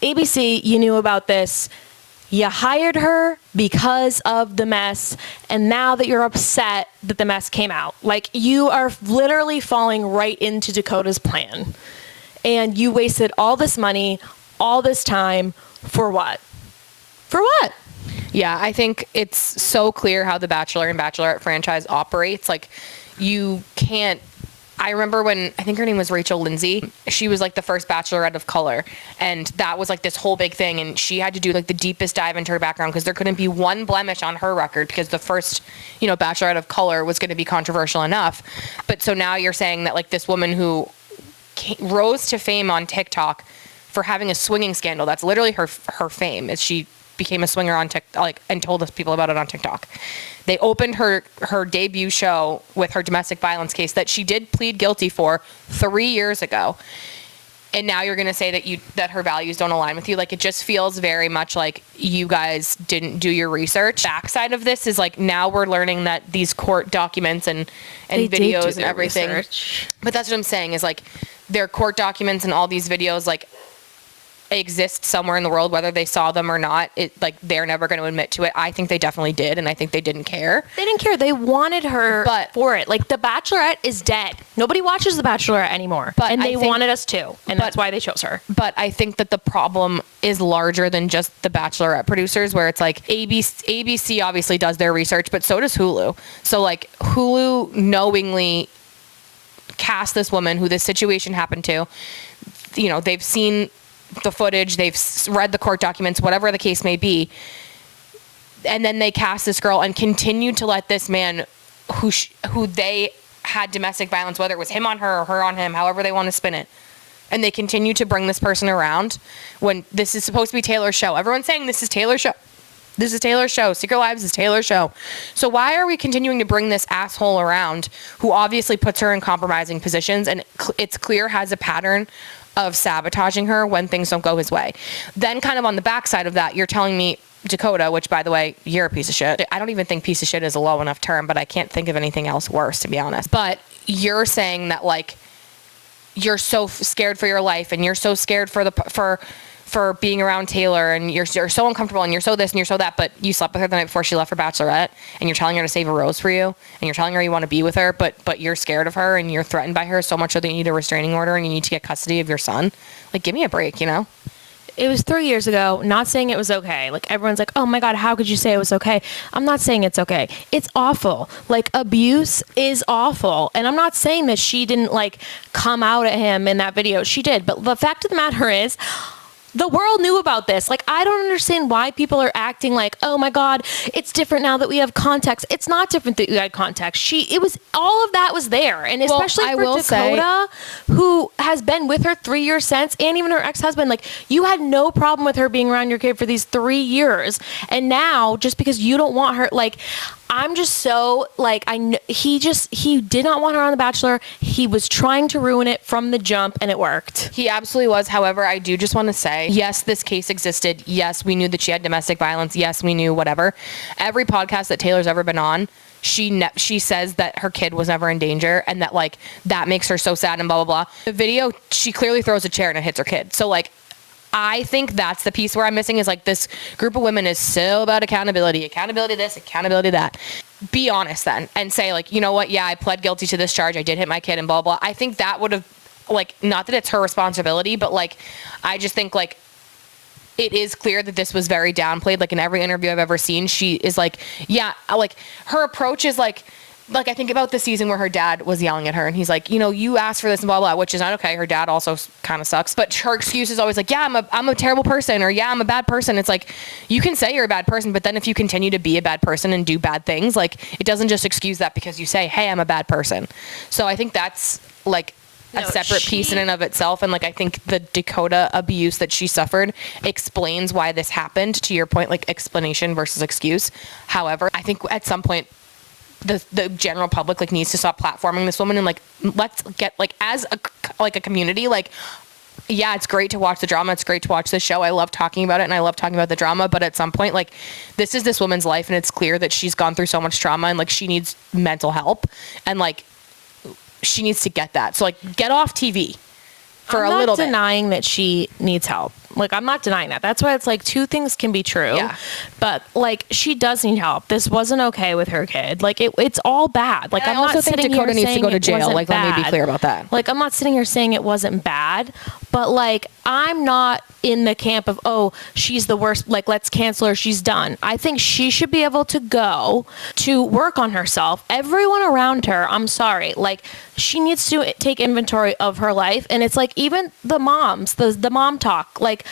ABC, you knew about this. You hired her because of the mess. And now that you're upset that the mess came out, like, you are literally falling right into Dakota's plan. And you wasted all this money, all this time for what? For what? Yeah, I think it's so clear how the Bachelor and Bachelorette franchise operates. Like, you can't. I remember when, I think her name was Rachel Lindsay, she was like the first Bachelorette of color, and that was like this whole big thing, and she had to do like the deepest dive into her background because there couldn't be one blemish on her record because the first, Bachelorette of color was going to be controversial enough. But so now you're saying that like this woman who rose to fame on TikTok for having a swinging scandal, that's literally her fame, is she became a swinger on TikTok, like, and told us people about it on TikTok. They opened her debut show with her domestic violence case that she did plead guilty for 3 years ago. And now you're going to say that her values don't align with you. Like, it just feels very much like you guys didn't do your research. Backside of this is like, now we're learning that these court documents and videos and everything. Research. But that's what I'm saying is like, their court documents and all these videos, like, exist somewhere in the world, whether they saw them or not. They're never going to admit to it. I think they definitely did, and I think they didn't care. They didn't care. They wanted her for it. Like, The Bachelorette is dead. Nobody watches The Bachelorette anymore. And they wanted us to, and that's why they chose her. But I think that the problem is larger than just the Bachelorette producers, where it's like ABC obviously does their research, but so does Hulu. So like, Hulu knowingly cast this woman who this situation happened to. They've seen the footage, they've read the court documents, whatever the case may be, and then they cast this girl and continued to let this man who they had domestic violence, whether it was him on her or her on him, however they want to spin it, and they continue to bring this person around when this is supposed to be Taylor's show. Everyone's saying this is Taylor's show. This is Taylor's show. Secret Lives is Taylor's show. So why are we continuing to bring this asshole around who obviously puts her in compromising positions and it's clear has a pattern of sabotaging her when things don't go his way? Then kind of on the backside of that, you're telling me Dakota, which by the way, you're a piece of shit. I don't even think piece of shit is a low enough term, but I can't think of anything else worse, to be honest. But you're saying that like you're so scared for your life and you're so scared for being around Taylor and you're so uncomfortable and you're so this and you're so that, but you slept with her the night before she left for Bachelorette and you're telling her to save a rose for you and you're telling her you want to be with her, but you're scared of her and you're threatened by her so much so that you need a restraining order and you need to get custody of your son. Like, give me a break, you know? It was 3 years ago, not saying it was okay. Like, everyone's like, oh my God, how could you say it was okay? I'm not saying it's okay. It's awful. Like, abuse is awful. And I'm not saying that she didn't, like, come out at him in that video. She did. But the fact of the matter is, the world knew about this. Like, I don't understand why people are acting like, oh my God, it's different now that we have context. It's not different that you had context. It was, all of that was there. And especially for Dakota, who has been with her 3 years since, and even her ex-husband, like, you had no problem with her being around your kid for these 3 years. And now, just because you don't want her, like, I'm just so, like, he did not want her on The Bachelor. He was trying to ruin it from the jump, and it worked. He absolutely was. However, I do just want to say, yes, this case existed. Yes, we knew that she had domestic violence. Yes, we knew whatever. Every podcast that Taylor's ever been on, she says that her kid was never in danger and that, like, that makes her so sad and blah, blah, blah. The video, she clearly throws a chair and it hits her kid. So, like, I think that's the piece where I'm missing is like this group of women is so about accountability this, accountability that. Be honest then and say like, you know what? Yeah, I pled guilty to this charge. I did hit my kid and blah, blah. I think that would have like, not that it's her responsibility, but like, I just think like it is clear that this was very downplayed. Like in every interview I've ever seen, she is like, yeah, like her approach is like I think about the season where her dad was yelling at her and he's like, you know, you asked for this and blah, blah, which is not okay. Her dad also kind of sucks, but her excuse is always like, yeah, I'm a terrible person or yeah, I'm a bad person. It's like, you can say you're a bad person, but then if you continue to be a bad person and do bad things, like it doesn't just excuse that because you say, hey, I'm a bad person. So I think that's like a separate piece in and of itself. And like, I think the Dakota abuse that she suffered explains why this happened, to your point, like explanation versus excuse. However, I think at some point, the general public like needs to stop platforming this woman and like let's get like as a community, like yeah, it's great to watch the drama, it's great to watch the show, I love talking about it and I love talking about the drama, but at some point like this is this woman's life and it's clear that she's gone through so much trauma and like she needs mental help and like she needs to get that. So like get off TV for a little bit. I'm not denying that she needs help. Like, I'm not denying that. That's why it's like two things can be true. Yeah. But like, she does need help. This wasn't okay with her kid. Like, it's all bad. Like, and I'm I also not think sitting Dakota here needs to go to jail. Like, bad. let me be clear about that. Like, I'm not sitting here saying it wasn't bad, but like, I'm not in the camp of, oh, she's the worst. Like, let's cancel her. She's done. I think she should be able to go to work on herself. Everyone around her, I'm sorry. Like, she needs to take inventory of her life. And it's like, even the moms, the mom talk, like,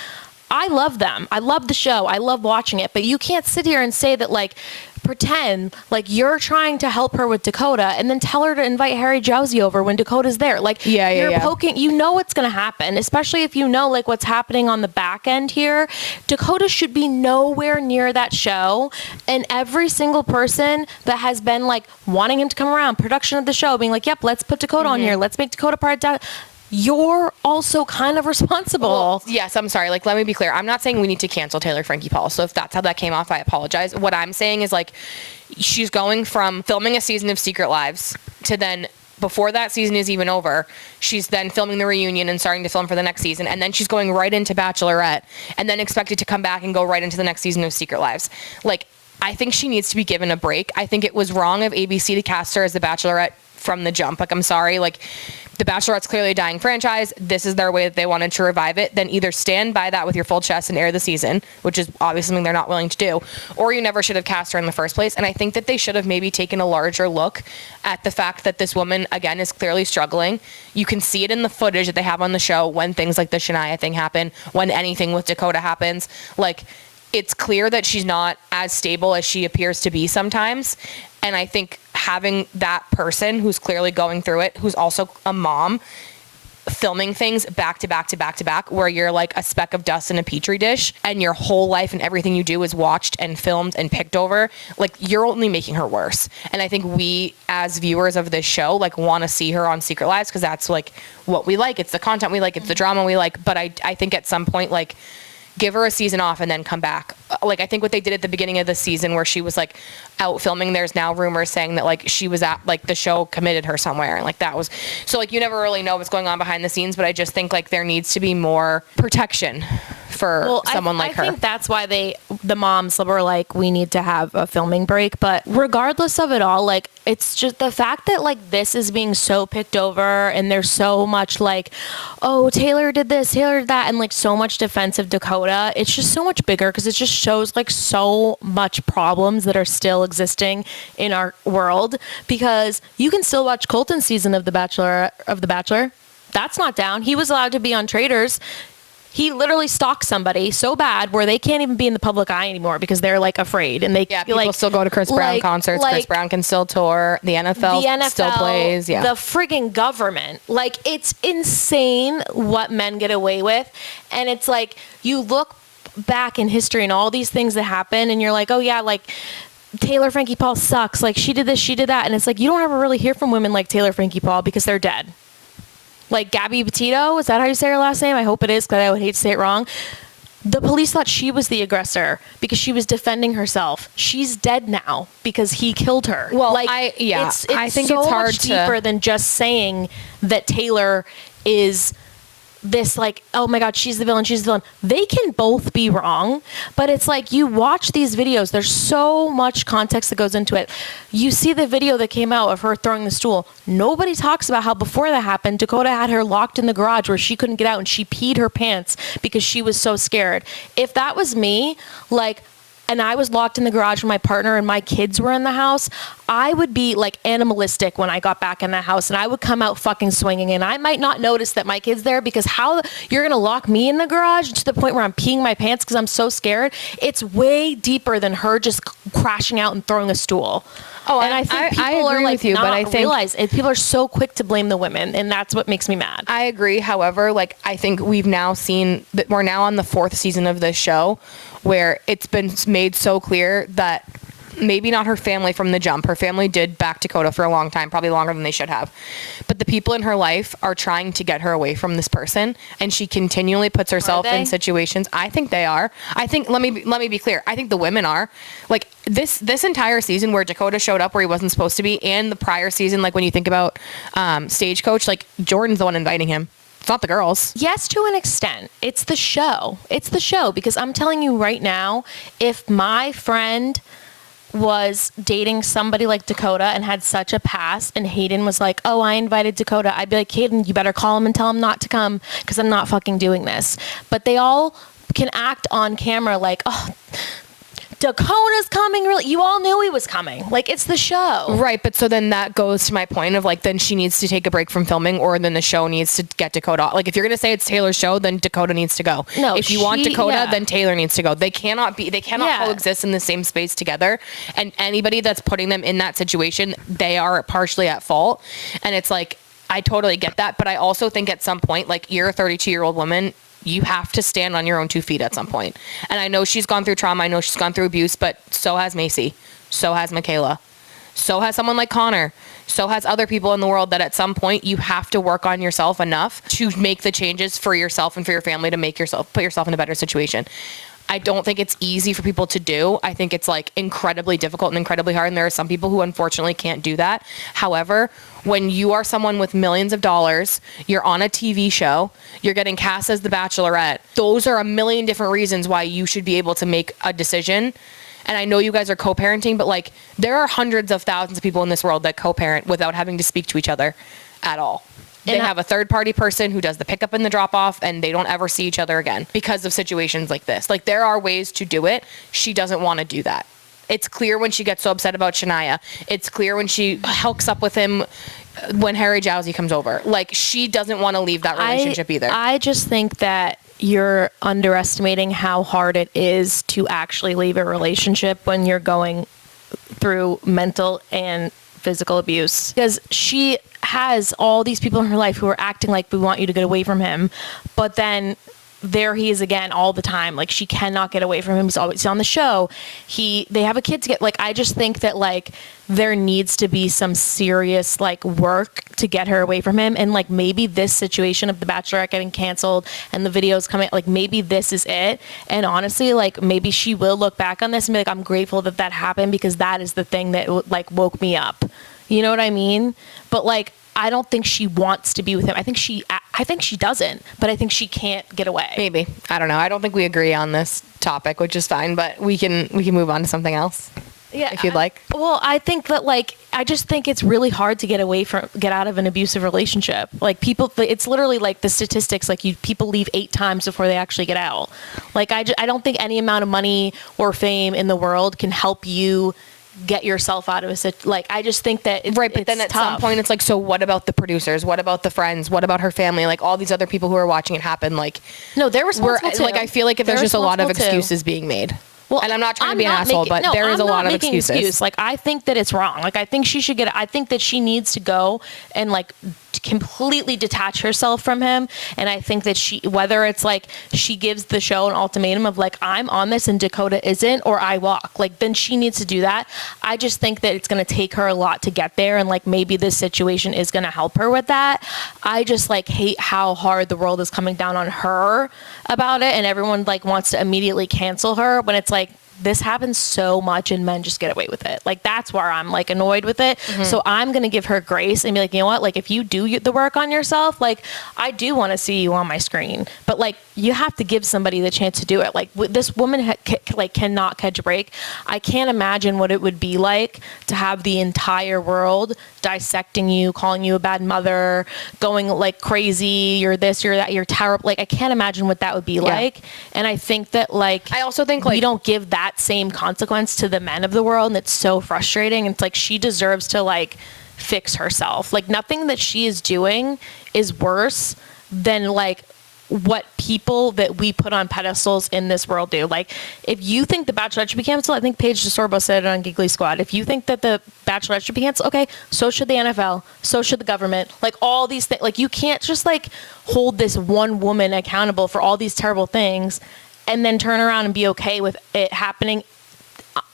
I love them. I love the show. I love watching it. But you can't sit here and say that, like, pretend like you're trying to help her with Dakota and then tell her to invite Harry Jowsey over when Dakota's there. Like, you're poking, you know what's going to happen, especially if you know, like, what's happening on the back end here. Dakota should be nowhere near that show. And every single person that has been, like, wanting him to come around, production of the show, being like, yep, let's put Dakota on here. Let's make Dakota part of you're also kind of responsible. Well, yes, I'm sorry. Like, let me be clear. I'm not saying we need to cancel Taylor Frankie Paul. So if that's how that came off, I apologize. What I'm saying is, like, she's going from filming a season of Secret Lives to then, before that season is even over, she's then filming the reunion and starting to film for the next season. And then she's going right into Bachelorette and then expected to come back and go right into the next season of Secret Lives. Like, I think she needs to be given a break. I think it was wrong of ABC to cast her as the Bachelorette from the jump. Like, I'm sorry. Like, The Bachelorette's clearly a dying franchise. This is their way that they wanted to revive it. Then either stand by that with your full chest and air the season, which is obviously something they're not willing to do, or you never should have cast her in the first place. And I think that they should have maybe taken a larger look at the fact that this woman, again, is clearly struggling. You can see it in the footage that they have on the show when things like the Shania thing happen, when anything with Dakota happens. Like, it's clear that she's not as stable as she appears to be sometimes. And I think having that person who's clearly going through it, who's also a mom, filming things back to back to back to back, where you're like a speck of dust in a petri dish and your whole life and everything you do is watched and filmed and picked over, like you're only making her worse. And I think we as viewers of this show like want to see her on Secret Lives because that's like what we like. It's the content we like. It's the drama we like. But I think at some point, like, give her a season off and then come back. Like, I think what they did at the beginning of the season where she was like out filming, there's now rumors saying that like she was at, like, the show committed her somewhere. And like that was, so like you never really know what's going on behind the scenes, but I just think like there needs to be more protection for someone like her. I think that's why the moms were like, we need to have a filming break. But regardless of it all, like, it's just the fact that like this is being so picked over and there's so much like, oh, Taylor did this, Taylor did that, and like so much defense of Dakota. It's just so much bigger because it just shows like so much problems that are still existing in our world, because you can still watch Colton's season of The Bachelor. That's not down. He was allowed to be on Traders. He literally stalked somebody so bad where they can't even be in the public eye anymore because they're like afraid, and they people like still go to Chris Brown concerts. Like, Chris Brown can still tour. The NFL still plays. Yeah, the frigging government. Like, it's insane what men get away with, and it's like you look back in history and all these things that happen, and you're like, oh yeah, like Taylor Frankie Paul sucks. Like she did this, she did that, and it's like you don't ever really hear from women like Taylor Frankie Paul because they're dead. Like Gabby Petito, is that how you say her last name? I hope it is, because I would hate to say it wrong. The police thought she was the aggressor because she was defending herself. She's dead now because he killed her. Well, like, I think so it's hard much deeper than just saying that Taylor is this, like, oh my God, she's the villain, she's the villain. They can both be wrong, but it's like you watch these videos, there's so much context that goes into it. You see the video that came out of her throwing the stool. Nobody talks about how before that happened, Dakota had her locked in the garage where she couldn't get out, and she peed her pants because she was so scared. If that was me, like, and I was locked in the garage with my partner and my kids were in the house, I would be like animalistic when I got back in the house, and I would come out fucking swinging, and I might not notice that my kid's there, because how you're going to lock me in the garage to the point where I'm peeing my pants because I'm so scared. It's way deeper than her just crashing out and throwing a stool. Oh, and I think people I agree are like with you, but I think realize it, people are so quick to blame the women, and that's what makes me mad. I agree. However, like, I think we've now seen that we're now on the 4th season of this show, where it's been made so clear that maybe not her family from the jump. Her family did back Dakota for a long time, probably longer than they should have. But the people in her life are trying to get her away from this person, and she continually puts herself in situations. I think they are. I think, let me be clear. I think the women are. Like, this entire season where Dakota showed up where he wasn't supposed to be, and the prior season, like when you think about Stagecoach, like Jordan's the one inviting him. It's not the girls. Yes, to an extent. It's the show. It's the show, because I'm telling you right now, if my friend was dating somebody like Dakota and had such a past, and Hayden was like, oh, I invited Dakota, I'd be like, Hayden, you better call him and tell him not to come, because I'm not fucking doing this. But they all can act on camera like, oh, Dakota's coming. Really, you all knew he was coming. Like, it's the show. Right, but so then that goes to my point of, like, then she needs to take a break from filming, or then the show needs to get Dakota. Like, if you're going to say it's Taylor's show, then Dakota needs to go. No, if you want Dakota, then Taylor needs to go. They cannot coexist in the same space together. And anybody that's putting them in that situation, they are partially at fault. And it's like, I totally get that. But I also think at some point, like, you're a 32-year-old woman, you have to stand on your own 2 feet at some point. And I know she's gone through trauma. I know she's gone through abuse, but so has Macy. So has Michaela. So has someone like Connor. So has other people in the world, that at some point you have to work on yourself enough to make the changes for yourself and for your family to put yourself in a better situation. I don't think it's easy for people to do. I think it's like incredibly difficult and incredibly hard. And there are some people who unfortunately can't do that. However, when you are someone with millions of dollars, you're on a TV show, you're getting cast as the Bachelorette, those are a million different reasons why you should be able to make a decision. And I know you guys are co-parenting, but like, there are hundreds of thousands of people in this world that co-parent without having to speak to each other at all. They have a third-party person who does the pickup and the drop-off, and they don't ever see each other again because of situations like this. Like, there are ways to do it. She doesn't want to do that. It's clear when she gets so upset about Shania. It's clear when she hooks up with him when Harry Jowsey comes over. Like, she doesn't want to leave that relationship either. I just think that you're underestimating how hard it is to actually leave a relationship when you're going through mental and physical abuse, because she has all these people in her life who are acting like we want you to get away from him, but then there he is again all the time. Like, she cannot get away from him. He's always on the show. They have a kid to get, like, I just think that, like, there needs to be some serious, like, work to get her away from him. And, like, maybe this situation of The Bachelorette getting canceled and the videos coming, like, maybe this is it. And honestly, like, maybe she will look back on this and be like, I'm grateful that that happened, because that is the thing that, like, woke me up. You know what I mean? But, like, I don't think she wants to be with him. I think she doesn't, but I think she can't get away. Maybe. I don't know. I don't think we agree on this topic, which is fine, but we can move on to something else. Yeah. If you'd like. Well, I think that, like, I just think it's really hard to get out of an abusive relationship. Like, people, it's literally like the statistics, like, people leave 8 times before they actually get out. Like, I don't think any amount of money or fame in the world can help you get yourself out of like, I just think that it's, right, but then at tough. some point it's like, so what about the producers? What about the friends? What about her family? Like, all these other people who are watching it happen, like, no, they're responsible too. Like, I feel like there's just a lot of excuses being made. Well, and I'm not trying to be an asshole, but there is a lot of excuses. Like, I think that it's wrong. Like, I think she should I think that she needs to go and, like, completely detach herself from him. And I think that whether it's like she gives the show an ultimatum of, like, I'm on this and Dakota isn't, or I walk, like, then she needs to do that. I just think that it's going to take her a lot to get there. And, like, maybe this situation is going to help her with that. I just, like, hate how hard the world is coming down on her about it. And everyone, like, wants to immediately cancel her when it's like, this happens so much and men just get away with it. Like, that's where I'm, like, annoyed with it. Mm-hmm. So I'm going to give her grace and be like, you know what? Like, if you do the work on yourself, like, I do want to see you on my screen, but, like, you have to give somebody the chance to do it. Like, this woman cannot catch a break. I can't imagine what it would be like to have the entire world dissecting you, calling you a bad mother, going, like, crazy, you're this, you're that, you're terrible. Like, I can't imagine what that would be like. And I think that, like, I also think, like, we don't give that same consequence to the men of the world, and it's so frustrating. It's like, she deserves to, like, fix herself. Like, nothing that she is doing is worse than, like, what people that we put on pedestals in this world do. Like, if you think The Bachelorette should be canceled, I think Paige DeSorbo said it on Giggly Squad. If you think that The Bachelorette should be canceled, okay, so should the NFL, so should the government. Like, all these things. Like, you can't just, like, hold this one woman accountable for all these terrible things and then turn around and be okay with it happening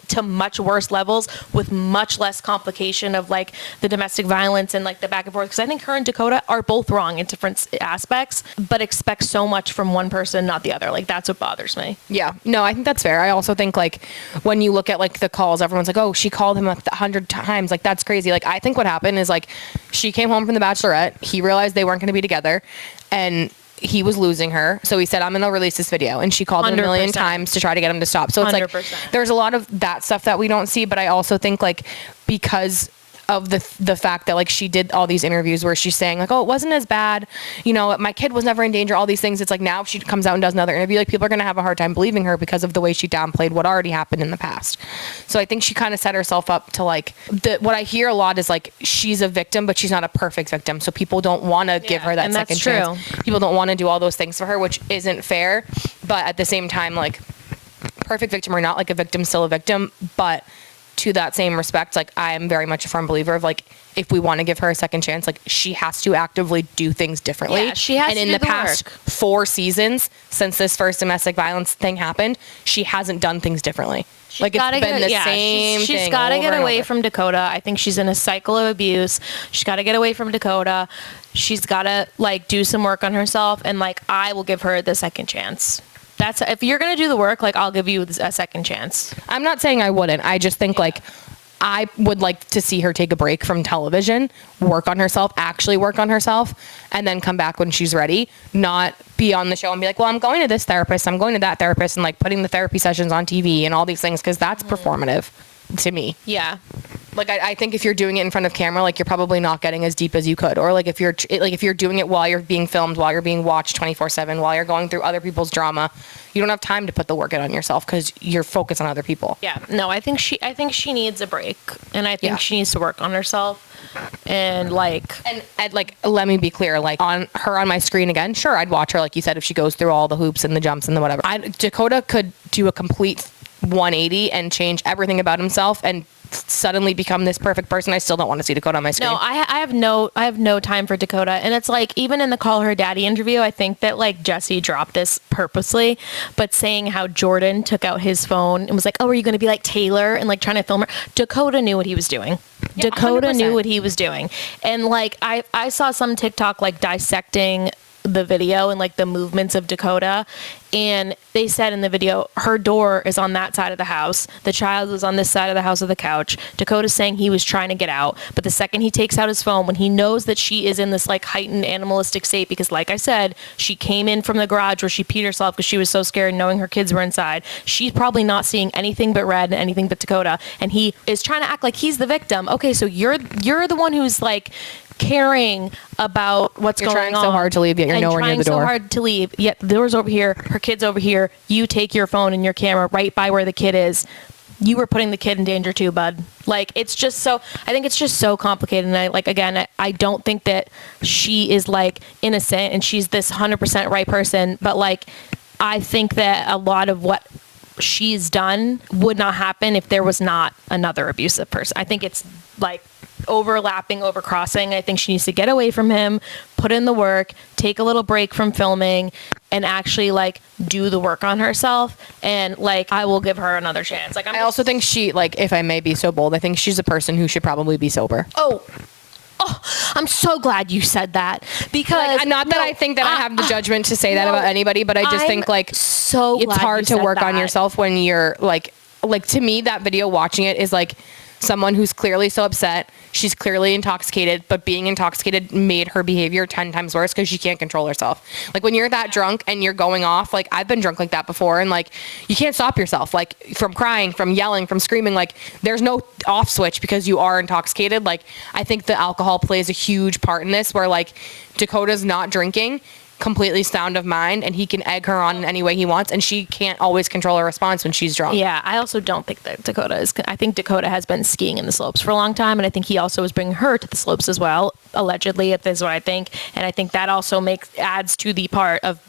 to much worse levels with much less complication of, like, the domestic violence and, like, the back and forth. Because I think her and Dakota are both wrong in different aspects, but expect so much from one person, not the other. Like, that's what bothers me. Yeah, no, I think that's fair. I also think, like, when you look at, like, the calls, everyone's like, oh, she called him 100 times. Like, that's crazy. Like, I think what happened is, like, she came home from The Bachelorette. He realized they weren't going to be together, and he was losing her. So he said, I'm going to release this video. And she called him a million times to try to get him to stop. So it's 100%. Like, there's a lot of that stuff that we don't see. But I also think, like, because of the fact that, like, she did all these interviews where she's saying, like, oh, it wasn't as bad, you know, my kid was never in danger, all these things. It's like, now if she comes out and does another interview, like, people are going to have a hard time believing her because of the way she downplayed what already happened in the past. So I think she kind of set herself up to, like, what I hear a lot is, like, she's a victim, but she's not a perfect victim. So people don't want to give her that second chance. People don't want to do all those things for her, which isn't fair. But at the same time, like, perfect victim or not, like, a victim's still a victim. But to that same respect, like, I am very much a firm believer of, like, if we want to give her a second chance, like, she has to actively do things differently. Yeah, she has and to in do the the past work. 4 seasons since this first domestic violence thing happened, she hasn't done things differently. Like, it's been the same thing. She's got to get away from Dakota. I think she's in a cycle of abuse. She's got to get away from Dakota. She's got to, like, do some work on herself, and, like, I will give her the second chance. If you're going to do the work, like, I'll give you a second chance. I'm not saying I wouldn't. I just think, like, I would like to see her take a break from television, work on herself, actually work on herself, and then come back when she's ready, not be on the show and be like, well, I'm going to this therapist, I'm going to that therapist, and, like, putting the therapy sessions on TV and all these things, because that's performative to me. Yeah. Like, I think if you're doing it in front of camera, like, you're probably not getting as deep as you could. Or, like, if you're doing it while you're being filmed, while you're being watched 24/7, while you're going through other people's drama, you don't have time to put the work in on yourself because you're focused on other people. Yeah. No, I think she needs a break, and I think she needs to work on herself. And, like, like, let me be clear, like, on my screen again, sure, I'd watch her, like you said, if she goes through all the hoops and the jumps and the whatever. Dakota could do a complete 180 and change everything about himself and suddenly become this perfect person, I still don't want to see Dakota on my screen. No, I have no time for Dakota. And it's like, even in the Call Her Daddy interview, I think that like Jesse dropped this purposely, but saying how Jordan took out his phone and was like, oh, are you going to be like Taylor and like trying to film her? Dakota knew what he was doing. Yeah, Dakota 100%. Knew what he was doing. And like, I saw some TikTok like dissecting the video and like the movements of Dakota, and they said in the video her door is on that side of the house, the child was on this side of the house of the couch. Dakota's saying he was trying to get out, but the second he takes out his phone, when he knows that she is in this like heightened animalistic state, because like I said, she came in from the garage where she peed herself because she was so scared knowing her kids were inside, she's probably not seeing anything but red and anything but Dakota, and he is trying to act like he's the victim. Okay, so you're the one who's like caring about what's going on. You're trying so hard to leave, yet you're nowhere near the door. Trying so hard to leave, yet the door's over here, her kid's over here. You take your phone and your camera right by where the kid is. You were putting the kid in danger too, bud. Like, it's just so, I think it's just so complicated. And I, like, again, I don't think that she is like innocent and she's this 100% right person. But like, I think that a lot of what she's done would not happen if there was not another abusive person. I think it's like overlapping, overcrossing. I think she needs to get away from him, put in the work, take a little break from filming, and actually like do the work on herself. And like, I will give her another chance. Like, I also think she, like, if I may be so bold, I think she's a person who should probably be sober. Oh, I'm so glad you said that, because like, not that I think that I have the judgment to say that about anybody, but I just think like so it's hard to work on yourself when you're like to me, that video, watching it is like someone who's clearly so upset. She's clearly intoxicated, but being intoxicated made her behavior 10 times worse because she can't control herself. Like, when you're that drunk and you're going off, like, I've been drunk like that before, and like, you can't stop yourself, like, from crying, from yelling, from screaming. Like, there's no off switch because you are intoxicated. Like, I think the alcohol plays a huge part in this, where like Dakota's not drinking, completely sound of mind, and he can egg her on in any way he wants, and she can't always control her response when she's drunk. Yeah, I also don't think that Dakota is. I think Dakota has been skiing in the slopes for a long time, and I think he also was bringing her to the slopes as well. Allegedly, if this is what I think, and I think that also adds to the part of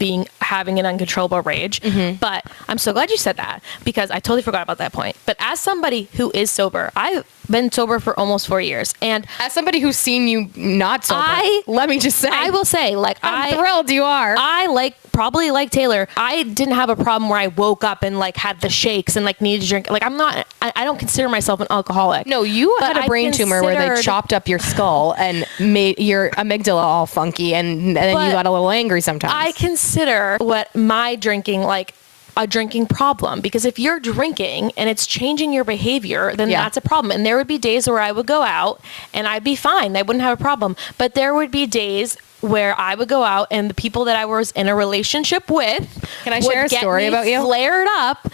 having an uncontrollable rage. Mm-hmm. But I'm so glad you said that, because I totally forgot about that point. But as somebody who is sober, I've been sober for almost 4 years, and as somebody who's seen you not sober, let me just say, I will say, like, I'm thrilled you are. I probably like Taylor. I didn't have a problem where I woke up and like had the shakes and like needed to drink. Like, I don't consider myself an alcoholic. No, you had a brain tumor where they chopped up your skull and made your amygdala all funky, and then you got a little angry sometimes. I consider what my drinking like a drinking problem, because if you're drinking and it's changing your behavior, then that's a problem. And there would be days where I would go out and I'd be fine. I wouldn't have a problem. But there would be days where I would go out and the people that I was in a relationship with, can I share a story about you? Flared up.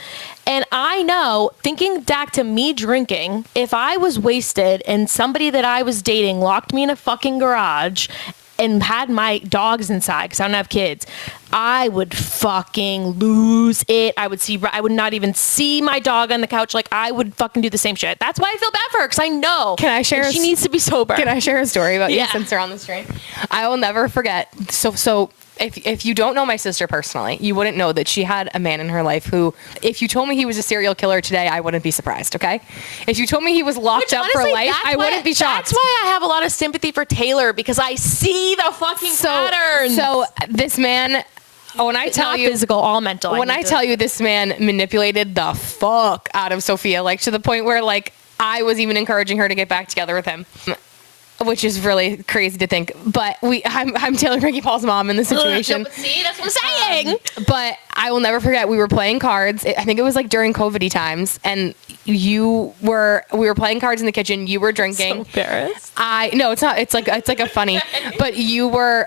And I know, thinking back to me drinking, if I was wasted and somebody that I was dating locked me in a fucking garage and had my dogs inside, because I don't have kids, I would fucking lose it. I would not even see my dog on the couch. Like, I would fucking do the same shit. That's why I feel bad for her, because I know she needs to be sober. Can I share a story about you since they're on the screen? I will never forget. So if you don't know my sister personally, you wouldn't know that she had a man in her life who, if you told me he was a serial killer today, I wouldn't be surprised, okay? If you told me he was locked up for life, I wouldn't be shocked. That's why I have a lot of sympathy for Taylor, because I see the fucking patterns. So this man, when I tell you, physical, all mental. When I tell you this man manipulated the fuck out of Sophia, like to the point where like I was even encouraging her to get back together with him, which is really crazy to think. But I'm Taylor Frankie Paul's mom in this situation. See, that's what I'm saying. But I will never forget, we were playing cards. I think it was like during COVID-y times, and we were playing cards in the kitchen. You were drinking. So embarrassed. No, it's not. It's like a funny. But you were.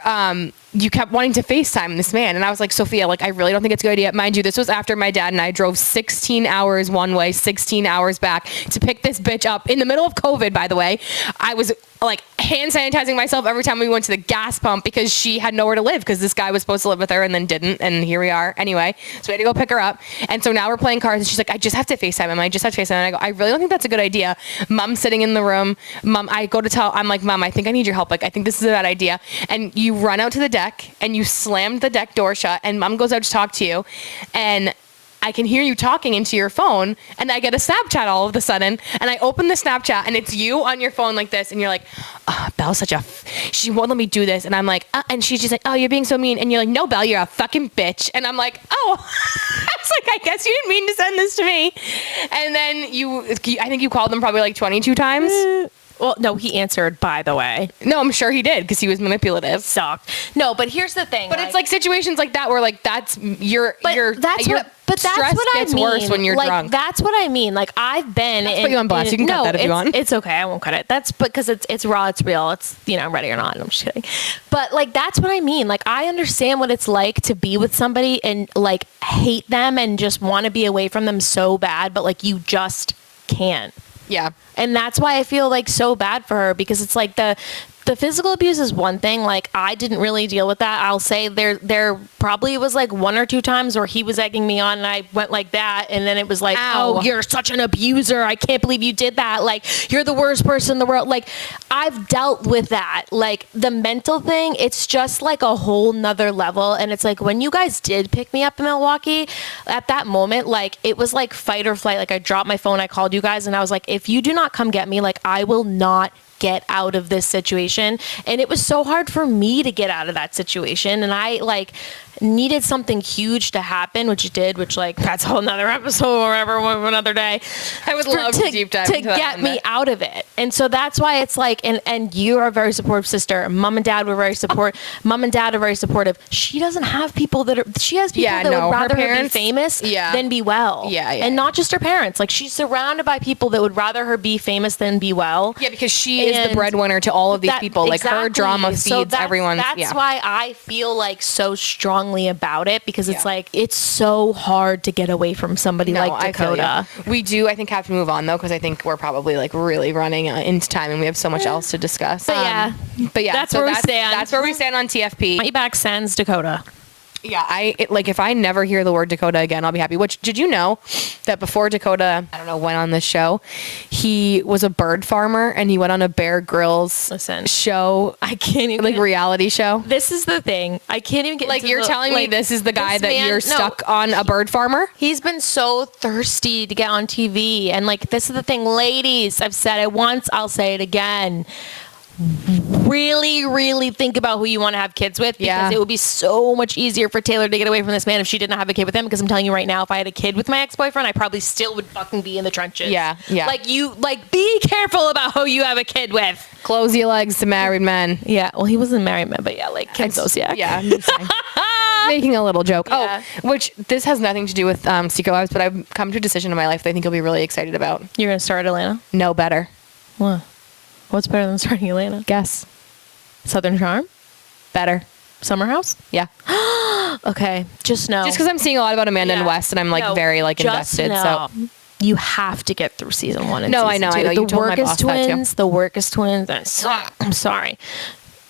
You kept wanting to FaceTime this man. And I was like, Sophia, like, I really don't think it's a good idea. Mind you, this was after my dad and I drove 16 hours one way, 16 hours back to pick this bitch up in the middle of COVID, by the way. I was like hand sanitizing myself every time we went to the gas pump because she had nowhere to live, because this guy was supposed to live with her and then didn't. And here we are. Anyway, so we had to go pick her up. And so now we're playing cards and she's like, I just have to FaceTime him. And I go, I really don't think that's a good idea. Mom's sitting in the room. I'm like, Mom, I think I need your help. Like, I think this is a bad idea. And you run out to the deck and you slammed the deck door shut, and Mom goes out to talk to you, and I can hear you talking into your phone, and I get a Snapchat all of a sudden, and I open the Snapchat, and it's you on your phone like this, and you're like, oh, Belle's such a, she won't let me do this, and I'm like, and she's just like, oh, you're being so mean, and you're like, no, Belle, you're a fucking bitch, and I'm like, oh, I was like, I guess you didn't mean to send this to me, and then I think you called them probably like 22 times. Well, no, he answered, by the way. No, I'm sure he did because he was manipulative. Sucked. No, but here's the thing. But it's like situations like that where like that's your that's your what stress I gets mean. worse when you're like, drunk. That's what I mean. Like I've been. Let's put you on blast. You can cut that if you want. It's okay. I won't cut it. That's because it's raw. It's real. It's ready or not. I'm just kidding. But like that's what I mean. Like I understand what it's like to be with somebody and like hate them and just want to be away from them so bad, but like you just can't. Yeah. And that's why I feel like so bad for her because it's like the physical abuse is one thing. Like I didn't really deal with that. I'll say there probably was like 1 or 2 times where he was egging me on and I went like that. And then it was like, ow, oh, you're such an abuser. I can't believe you did that. Like you're the worst person in the world. Like I've dealt with that. Like the mental thing, it's just like a whole nother level. And it's like when you guys did pick me up in Milwaukee at that moment, like it was like fight or flight. Like I dropped my phone. I called you guys and I was like, if you do not come get me, like I will not get out of this situation. And it was so hard for me to get out of that situation. And I like needed something huge to happen, which it did, which like that's a whole nother episode or whatever, another day. I would love to deep dive to into that get me out of it. And so that's why it's like, and you're a very supportive sister. Mom and dad were very supportive. Mom and dad are very supportive. She doesn't have people that are, she has people that would rather her be famous than be well. And not just her parents. Like she's surrounded by people that would rather her be famous than be well. Yeah, because she is the breadwinner to all of these people. Like her drama feeds everyone. That's why I feel like so strongly about it because it's like it's so hard to get away from somebody like Dakota. We do, I think, have to move on though because I think we're probably like really running into time and we have so much else to discuss. But yeah, that's where we stand. That's where we stand on TFP. Payback sends Dakota. Yeah, if I never hear the word Dakota again, I'll be happy. Which, did you know that before Dakota, I don't know, went on this show, he was a bird farmer and he went on a Bear Grylls show. I can't even. Like reality show. This is the thing. I can't even get like you're telling me this is the guy that you're stuck on a bird farmer? He's been so thirsty to get on TV. And like, this is the thing, ladies, I've said it once, I'll say it again. Really, really think about who you want to have kids with because it would be so much easier for Taylor to get away from this man if she didn't have a kid with him. Because I'm telling you right now, if I had a kid with my ex-boyfriend, I probably still would fucking be in the trenches. Yeah. Like be careful about who you have a kid with. Close your legs to married men. Yeah. Well, he wasn't a married man, but yeah, like Kim Zolciak. Yeah. I'm just saying. Making a little joke. Yeah. Oh, which this has nothing to do with Secret Lives, but I've come to a decision in my life that I think you'll be really excited about. You're gonna start Atlanta? No, better. What? What's better than starting Atlanta? Guess. Southern Charm? Better. Summer House? Yeah. Okay. Just know. Just because I'm seeing a lot about Amanda and West, and I'm like very like invested. Know. So you have to get through season 1 and no, season 2. I know. The You told my boss that too. The Workus twins. I'm sorry.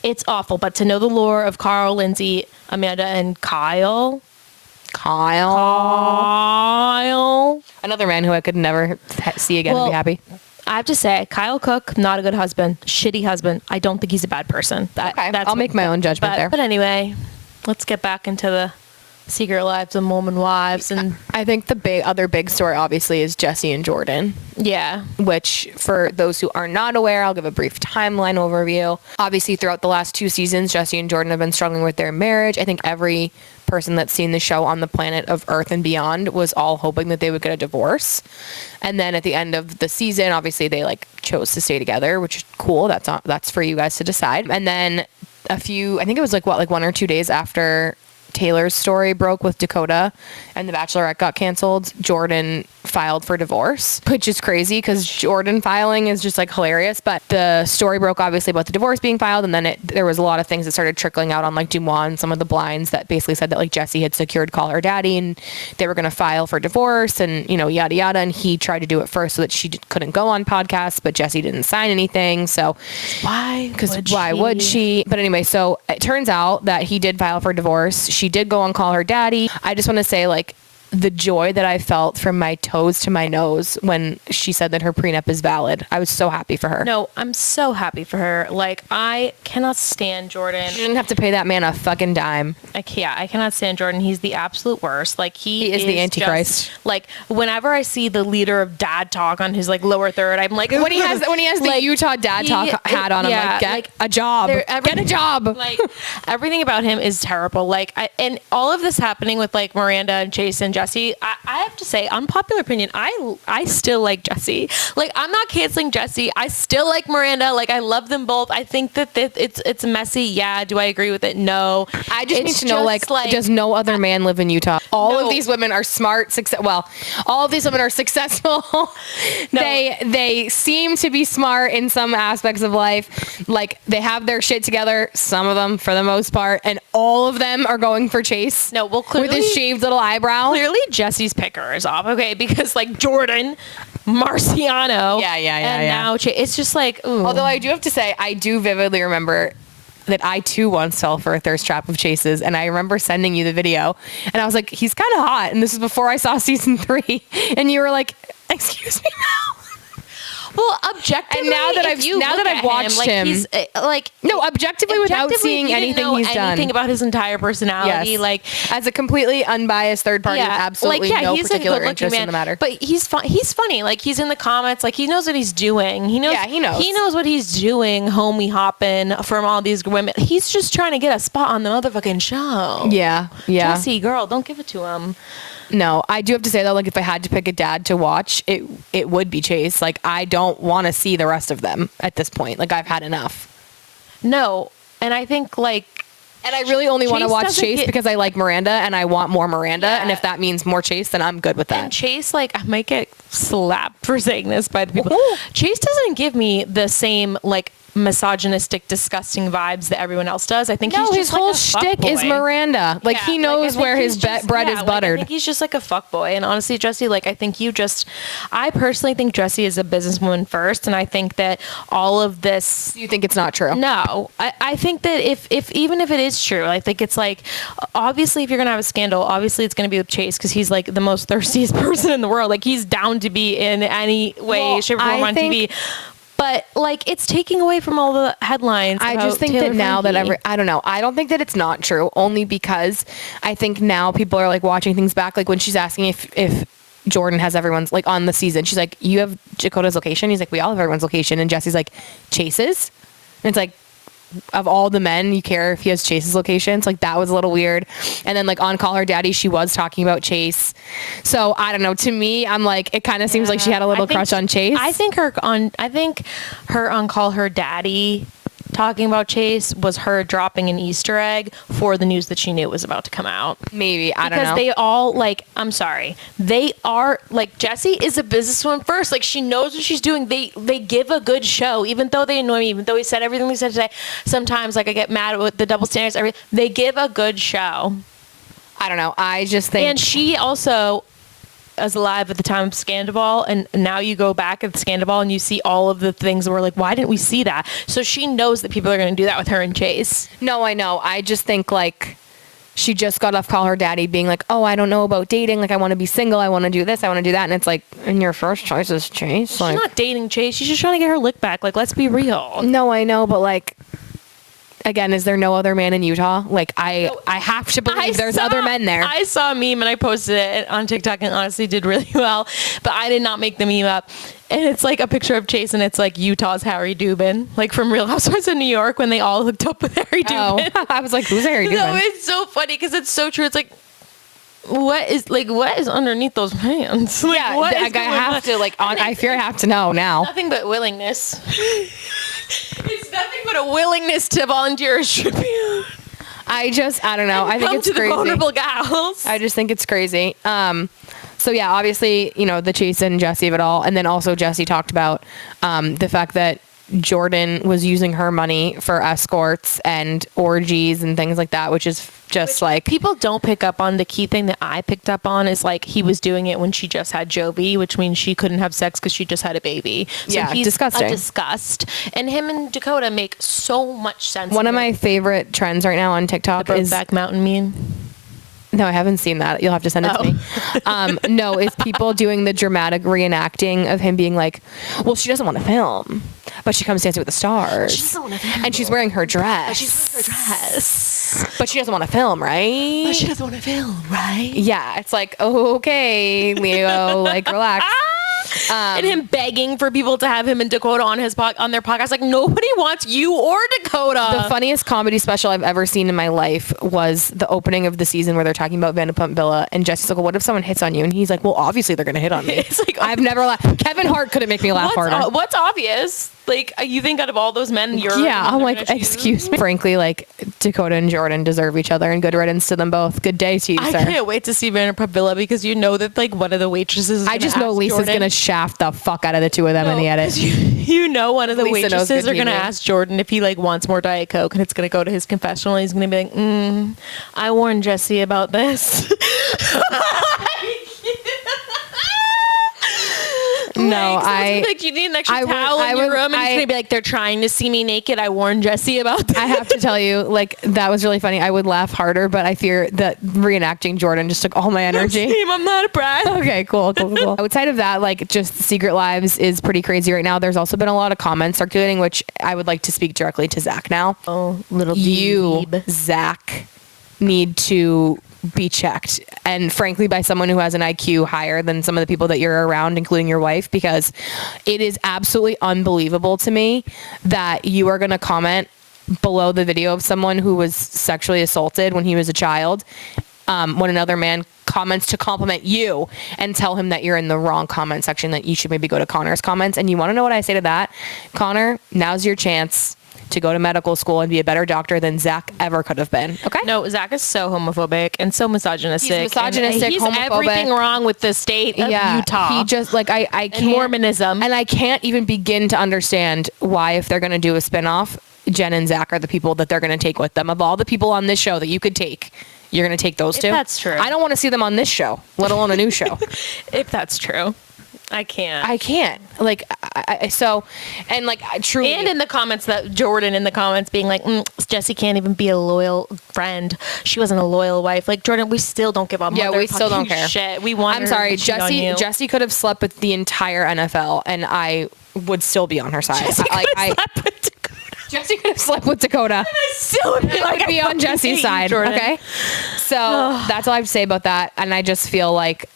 It's awful, but to know the lore of Carl, Lindsay, Amanda, and Kyle. Another man who I could never see again and be happy. I have to say, Kyle Cook, not a good husband. Shitty husband. I don't think he's a bad person. I'll make my own judgment there. But anyway, let's get back into the Secret Lives of Mormon Wives. And I think the other big story, obviously, is Jesse and Jordan. Yeah. Which, for those who are not aware, I'll give a brief timeline overview. Obviously, throughout the last 2 seasons, Jesse and Jordan have been struggling with their marriage. I think every person that's seen the show on the planet of Earth and beyond was all hoping that they would get a divorce. And then at the end of the season, obviously they like chose to stay together, which is cool. That's for you guys to decide. And then I think it was like 1 or 2 days after Taylor's story broke with Dakota and The Bachelorette got canceled, Jordan filed for divorce, which is crazy because Jordan filing is just like hilarious. But the story broke obviously about the divorce being filed, and then there was a lot of things that started trickling out on like Dumois and some of the blinds that basically said that like Jesse had secured Call Her Daddy and they were going to file for divorce and yada yada, and he tried to do it first so that she couldn't go on podcasts, but Jesse didn't sign anything. So why would she? But anyway, so it turns out that he did file for divorce. She did go on Call Her Daddy. I just want to say, like, the joy that I felt from my toes to my nose when she said that her prenup is valid. I was so happy for her. No, I'm so happy for her. Like, I cannot stand Jordan. She didn't have to pay that man a fucking dime. I cannot stand Jordan. He's the absolute worst. Like, he is the Antichrist. Just, like, whenever I see the leader of dad talk on his like lower third, I'm like, when he has like, the Utah dad talk hat on, I'm like, get a job. Get a job. Like, everything about him is terrible. Like, and all of this happening with like Miranda and Chase and Jesse, I have to say, unpopular opinion, I still like Jesse. Like, I'm not canceling Jesse. I still like Miranda. Like, I love them both. I think that it's messy. Yeah. Do I agree with it? No. I just need to know, like, does no other man live in Utah? All of these women are smart, all of these women are successful. No. They seem to be smart in some aspects of life. Like, they have their shit together, some of them for the most part, and all of them are going for Chase. No, well, clearly, with his shaved little eyebrow. Clearly, Jesse's picker is off. Okay, because like Jordan, Marciano, and now it's just like, ooh. Although I do have to say, I do vividly remember that I too once fell for a thirst trap of Chase's, and I remember sending you the video, and I was like, he's kind of hot, and this is before I saw season 3, and you were like, excuse me, Mel. Well, objectively, and now that I've watched him, he's objectively without seeing anything he's done, anything about his entire personality, like as a completely unbiased third party, with absolutely no particular interest in the matter. But he's funny. Like, he's in the comments, like he knows what he's doing. He knows what he's doing. Homie hopping from all these women. He's just trying to get a spot on the motherfucking show. Yeah. Jesse, girl, don't give it to him. No, I do have to say though, like, if I had to pick a dad to watch, it would be Chase. Like, I don't want to see the rest of them at this point. Like, I've had enough. No, and I think like, and I really only want to watch Chase because I like Miranda and I want more Miranda. Yeah. And if that means more Chase, then I'm good with that. And Chase, like, I might get slapped for saying this by the people. Chase doesn't give me the same like misogynistic, disgusting vibes that everyone else does. I think his whole shtick is Miranda. Like, he knows where his bread is buttered. I think he's just like a fuckboy. And honestly, Jesse, like, I personally think Jesse is a businesswoman first, and I think that all of this. You think it's not true? No, I think that even if it is true, I think it's like, obviously, if you're gonna have a scandal, obviously it's gonna be with Chase because he's like the most thirstiest person in the world. Like, he's down to be in any way, shape, or form on TV. But like, it's taking away from all the headlines. I just think that now that I don't know. I don't think that it's not true, only because I think now people are like watching things back. Like, when she's asking if Jordan has everyone's, like, on the season, she's like, you have Dakota's location? He's like, we all have everyone's location. And Jesse's like, Chase's? And it's like, of all the men, you care if he has Chase's locations? Like, that was a little weird. And then, like, on Call Her Daddy, she was talking about Chase. So I don't know. To me, I'm like, it kind of seems like she had a little crush on Chase. I think her on Call Her Daddy talking about Chase was her dropping an Easter egg for the news that she knew was about to come out. Maybe. I don't know. Because they all, like, I'm sorry. They are, like, Jessie is a businesswoman first. Like, she knows what she's doing. They give a good show, even though they annoy me, even though he said everything we said today. Sometimes, like, I get mad with the double standards, everything. They give a good show. I don't know. I just think. And she also was alive at the time of Scandal, and now you go back at Scandal and you see all of the things that were like, why didn't we see that? So she knows that people are going to do that with her and Chase. No, I know. I just think, like, she just got off Call Her Daddy being like, oh, I don't know about dating. Like, I want to be single. I want to do this. I want to do that. And it's like, and your first choice is Chase? She's not dating Chase. She's just trying to get her lick back. Like, let's be real. No, I know. But, like, again, is there no other man in Utah? Like, I have to believe there's other men there. I saw a meme and I posted it on TikTok and honestly did really well, but I did not make the meme up. And it's like a picture of Chase and it's like Utah's Harry Dubin, like from Real Housewives of New York when they all hooked up with Harry Dubin. Oh, I was like, who's Harry Dubin? No, it's so funny because it's so true. It's like, what is underneath those pants? Like, yeah, I fear I have to know now. Nothing but willingness. It's nothing but a willingness to volunteer as tribute. I don't know. I think it's crazy. The vulnerable gals. I just think it's crazy. So yeah, obviously, you know, the Chase and Jesse of it all. And then also Jesse talked about the fact that Jordan was using her money for escorts and orgies and things like that, which is just like, people don't pick up on. The key thing that I picked up on is like, he was doing it when she just had Jovi, which means she couldn't have sex because she just had a baby. So yeah, he's disgusting. A disgust. And him and Dakota make so much sense. One of my favorite trends right now on TikTok the is Brokeback Mountain meme. No, I haven't seen that. You'll have to send it to me. No, it's people doing the dramatic reenacting of him being like, well, she doesn't want to film, but she comes Dancing with the Stars. She doesn't want to film. And she's wearing her dress. But she's wearing her dress. But she doesn't want to film, right? But she doesn't want to film, right? Yeah, it's like, okay, Leo, like, relax. And him begging for people to have him and Dakota on on their podcast. Like, nobody wants you or Dakota. The funniest comedy special I've ever seen in my life was the opening of the season where they're talking about Vanderpump Villa, and Jesse's like, well, what if someone hits on you? And he's like, well, obviously they're going to hit on me. It's like, I've never laughed. Kevin Hart couldn't make me laugh harder. What's obvious? Like, you think out of all those men, you're... Yeah, I'm like, excuse me. Frankly, like, Dakota and Jordan deserve each other, and good riddance to them both. Good day to you, I sir. can't wait to see Vanderpump Villa because you know that, like, one of the waitresses is I just know ask Lisa's Jordan, going to shaft the fuck out of the two of them in the edit. You know one of the Lisa knows waitresses good are going to TV. ask Jordan if he, like, wants more Diet Coke, and it's going to go to his confessional, and he's going to be like, I warned Jesse about this. No, like, you need an extra towel in your room, and he's gonna be like, they're trying to see me naked. I warned Jesse about that. I have to tell you, like, that was really funny. I would laugh harder, but I fear that reenacting Jordan just took all my energy. Same, I'm not a brat. Okay, cool. Outside of that, like, just Secret Lives is pretty crazy right now. There's also been a lot of comments circulating, which I would like to speak directly to Zach now. Oh, little You, babe. Zach, need to be checked, and frankly by someone who has an IQ higher than some of the people that you're around, including your wife, because it is absolutely unbelievable to me that you are going to comment below the video of someone who was sexually assaulted when he was a child, when another man comments to compliment you, and tell him that you're in the wrong comment section, that you should maybe go to Connor's comments. And you want to know what I say to that? Connor, now's your chance to go to medical school and be a better doctor than Zach ever could have been. Okay? No, Zach is so homophobic and so misogynistic. He's misogynistic, and he's homophobic. Everything wrong with the state of Utah. He just, like, I can't. And Mormonism. And I can't even begin to understand why, if they're going to do a spinoff, Jen and Zach are the people that they're going to take with them. Of all the people on this show that you could take, you're going to take those two? That's true. I don't want to see them on this show, let alone a new show. If that's true. I can't. Like, and like, I truly. And in the comments, that Jordan in the comments being like, Jesse can't even be a loyal friend. She wasn't a loyal wife. Like, Jordan, we still don't give a Yeah, we still don't care. Shit. We want. I'm her sorry, to cheat on you. Jesse could have slept with the entire NFL, and I would still be on her side. Jesse could have slept with Dakota. Jesse could have slept with Dakota. And I still would be, like, be on Jesse's side. Jordan. Okay. So that's all I have to say about that. And I just feel like,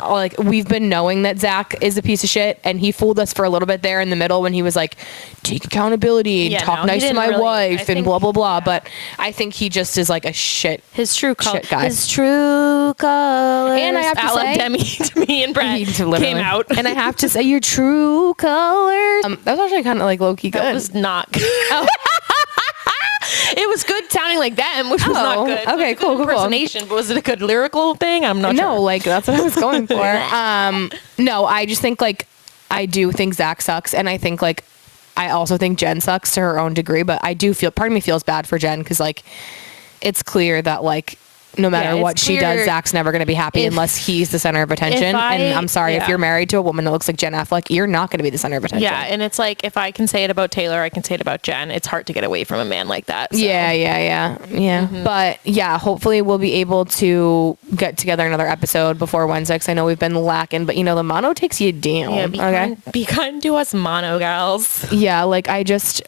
like, we've been knowing that Zach is a piece of shit, and he fooled us for a little bit there in the middle when he was like, take accountability and talk nice to my wife and blah blah blah. But I think he just is like a shit. His true color. Shit guy. His true colors. And I have to say, Demi to me and Brett came out. And I have to say, your true colors. That was actually kind of like low key good. That was not good. It was good sounding like them, which was not good. Okay, cool. Impersonation, but was it a good lyrical thing? I'm not sure. No, like, that's what I was going for. No, I just think, like, I do think Zach sucks, and I think, like, I also think Jen sucks to her own degree, but I do feel, part of me feels bad for Jen, because, like, it's clear that, like, no matter what she does, Zach's never going to be happy unless he's the center of attention. And I'm sorry, if you're married to a woman that looks like Jen Affleck, you're not going to be the center of attention. Yeah, and it's like, if I can say it about Taylor, I can say it about Jen. It's hard to get away from a man like that. So. Yeah. But yeah, hopefully we'll be able to get together another episode before Wednesday, because I know we've been lacking, but you know, the mono takes you down. Yeah, be kind to us mono gals. Yeah, like,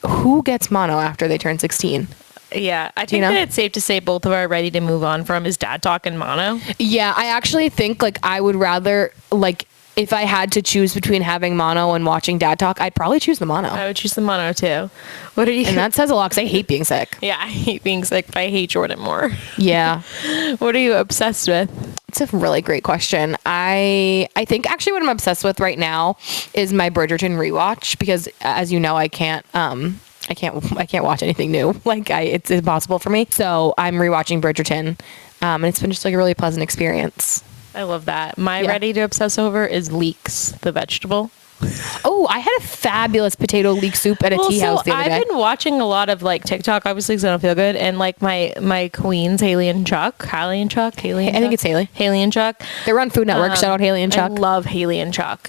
who gets mono after they turn 16? Yeah, I think that it's safe to say both of our ready to move on from is Dad Talk and mono. Yeah, I actually think, like, I would rather, like, if I had to choose between having mono and watching Dad Talk, I'd probably choose the mono. I would choose the mono too. What are you? And that says a lot, because I hate being sick. Yeah, I hate being sick, but I hate Jordan more. Yeah. What are you obsessed with? It's a really great question. I think actually what I'm obsessed with right now is my Bridgerton rewatch, because as you know, I can't watch anything new. Like, it's impossible for me. So I'm rewatching Bridgerton, and it's been just like a really pleasant experience. I love that. My ready to obsess over is leeks, the vegetable. Oh, I had a fabulous potato leek soup at a tea house the other day. I've been watching a lot of, like, TikTok, obviously, because I don't feel good, and, like, my queens, Haley and Chuck. I think it's Haley. Haley and Chuck. They're on Food Network. Shout out Haley and Chuck. I love Haley and Chuck.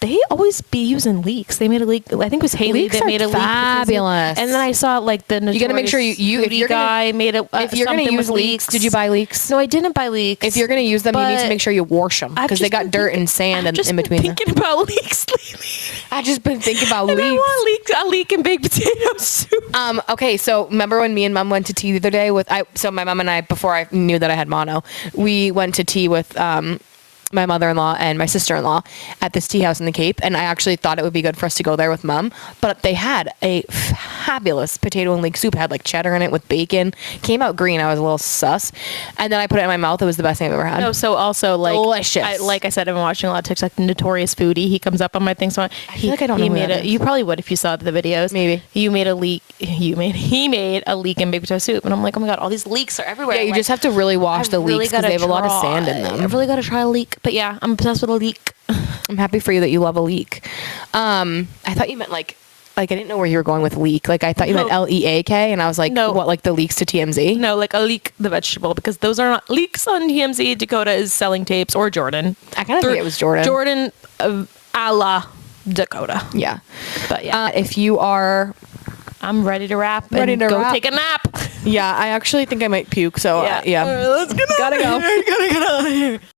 they always be using leeks. They made a leek. I think it was Haley Leeks that made a are leek. fabulous. And then I saw like the You gotta make sure you if you're guy gonna, made a if you're gonna something use with leeks, did you buy leeks? No, I didn't buy leeks. If you're gonna use them, you need to but make sure you wash them I've because they just got been dirt thinking- and sand I've just in been between them. thinking about leeks lately. I've just been thinking about And I leeks. want a leek and baked potato soup. Okay, so remember when me and Mom went to tea the other day so my mom and I, before I knew that I had mono, we went to tea with my mother-in-law and my sister-in-law at this tea house in the Cape, and I actually thought it would be good for us to go there with Mom, but they had a fabulous potato and leek soup. It had like cheddar in it with bacon. Came out green. I was a little sus, and then I put it in my mouth. It was the best thing I've ever had. No, so also like Delicious. like I said, I've been watching a lot of TikTok. Notorious Foodie, he comes up on my thing. So I feel like I don't know he who made that is. You probably would if you saw the videos. Maybe. He made a leek and baked potato soup, and I'm like, oh my god, all these leeks are everywhere. Yeah, you Like, just have to really wash the leeks because they have a lot of sand in them. I've really got to try a leek, but yeah, I'm obsessed with a leek. I'm happy for you that you love a leek. I thought you meant like I didn't know where you were going with leek. Like I thought you meant No. LEAK, and I was like, No. what, like the leeks to TMZ? No, like a leek, the vegetable, because those are not leeks on TMZ. Dakota is selling tapes, or Jordan. I kind of think it was Jordan. Jordan, a la Dakota. Yeah. But yeah, If you are, I'm ready to wrap. Ready and to go wrap. take a nap. yeah, I actually think I might puke. So yeah, All right, let's get gotta go. Gotta get out of here.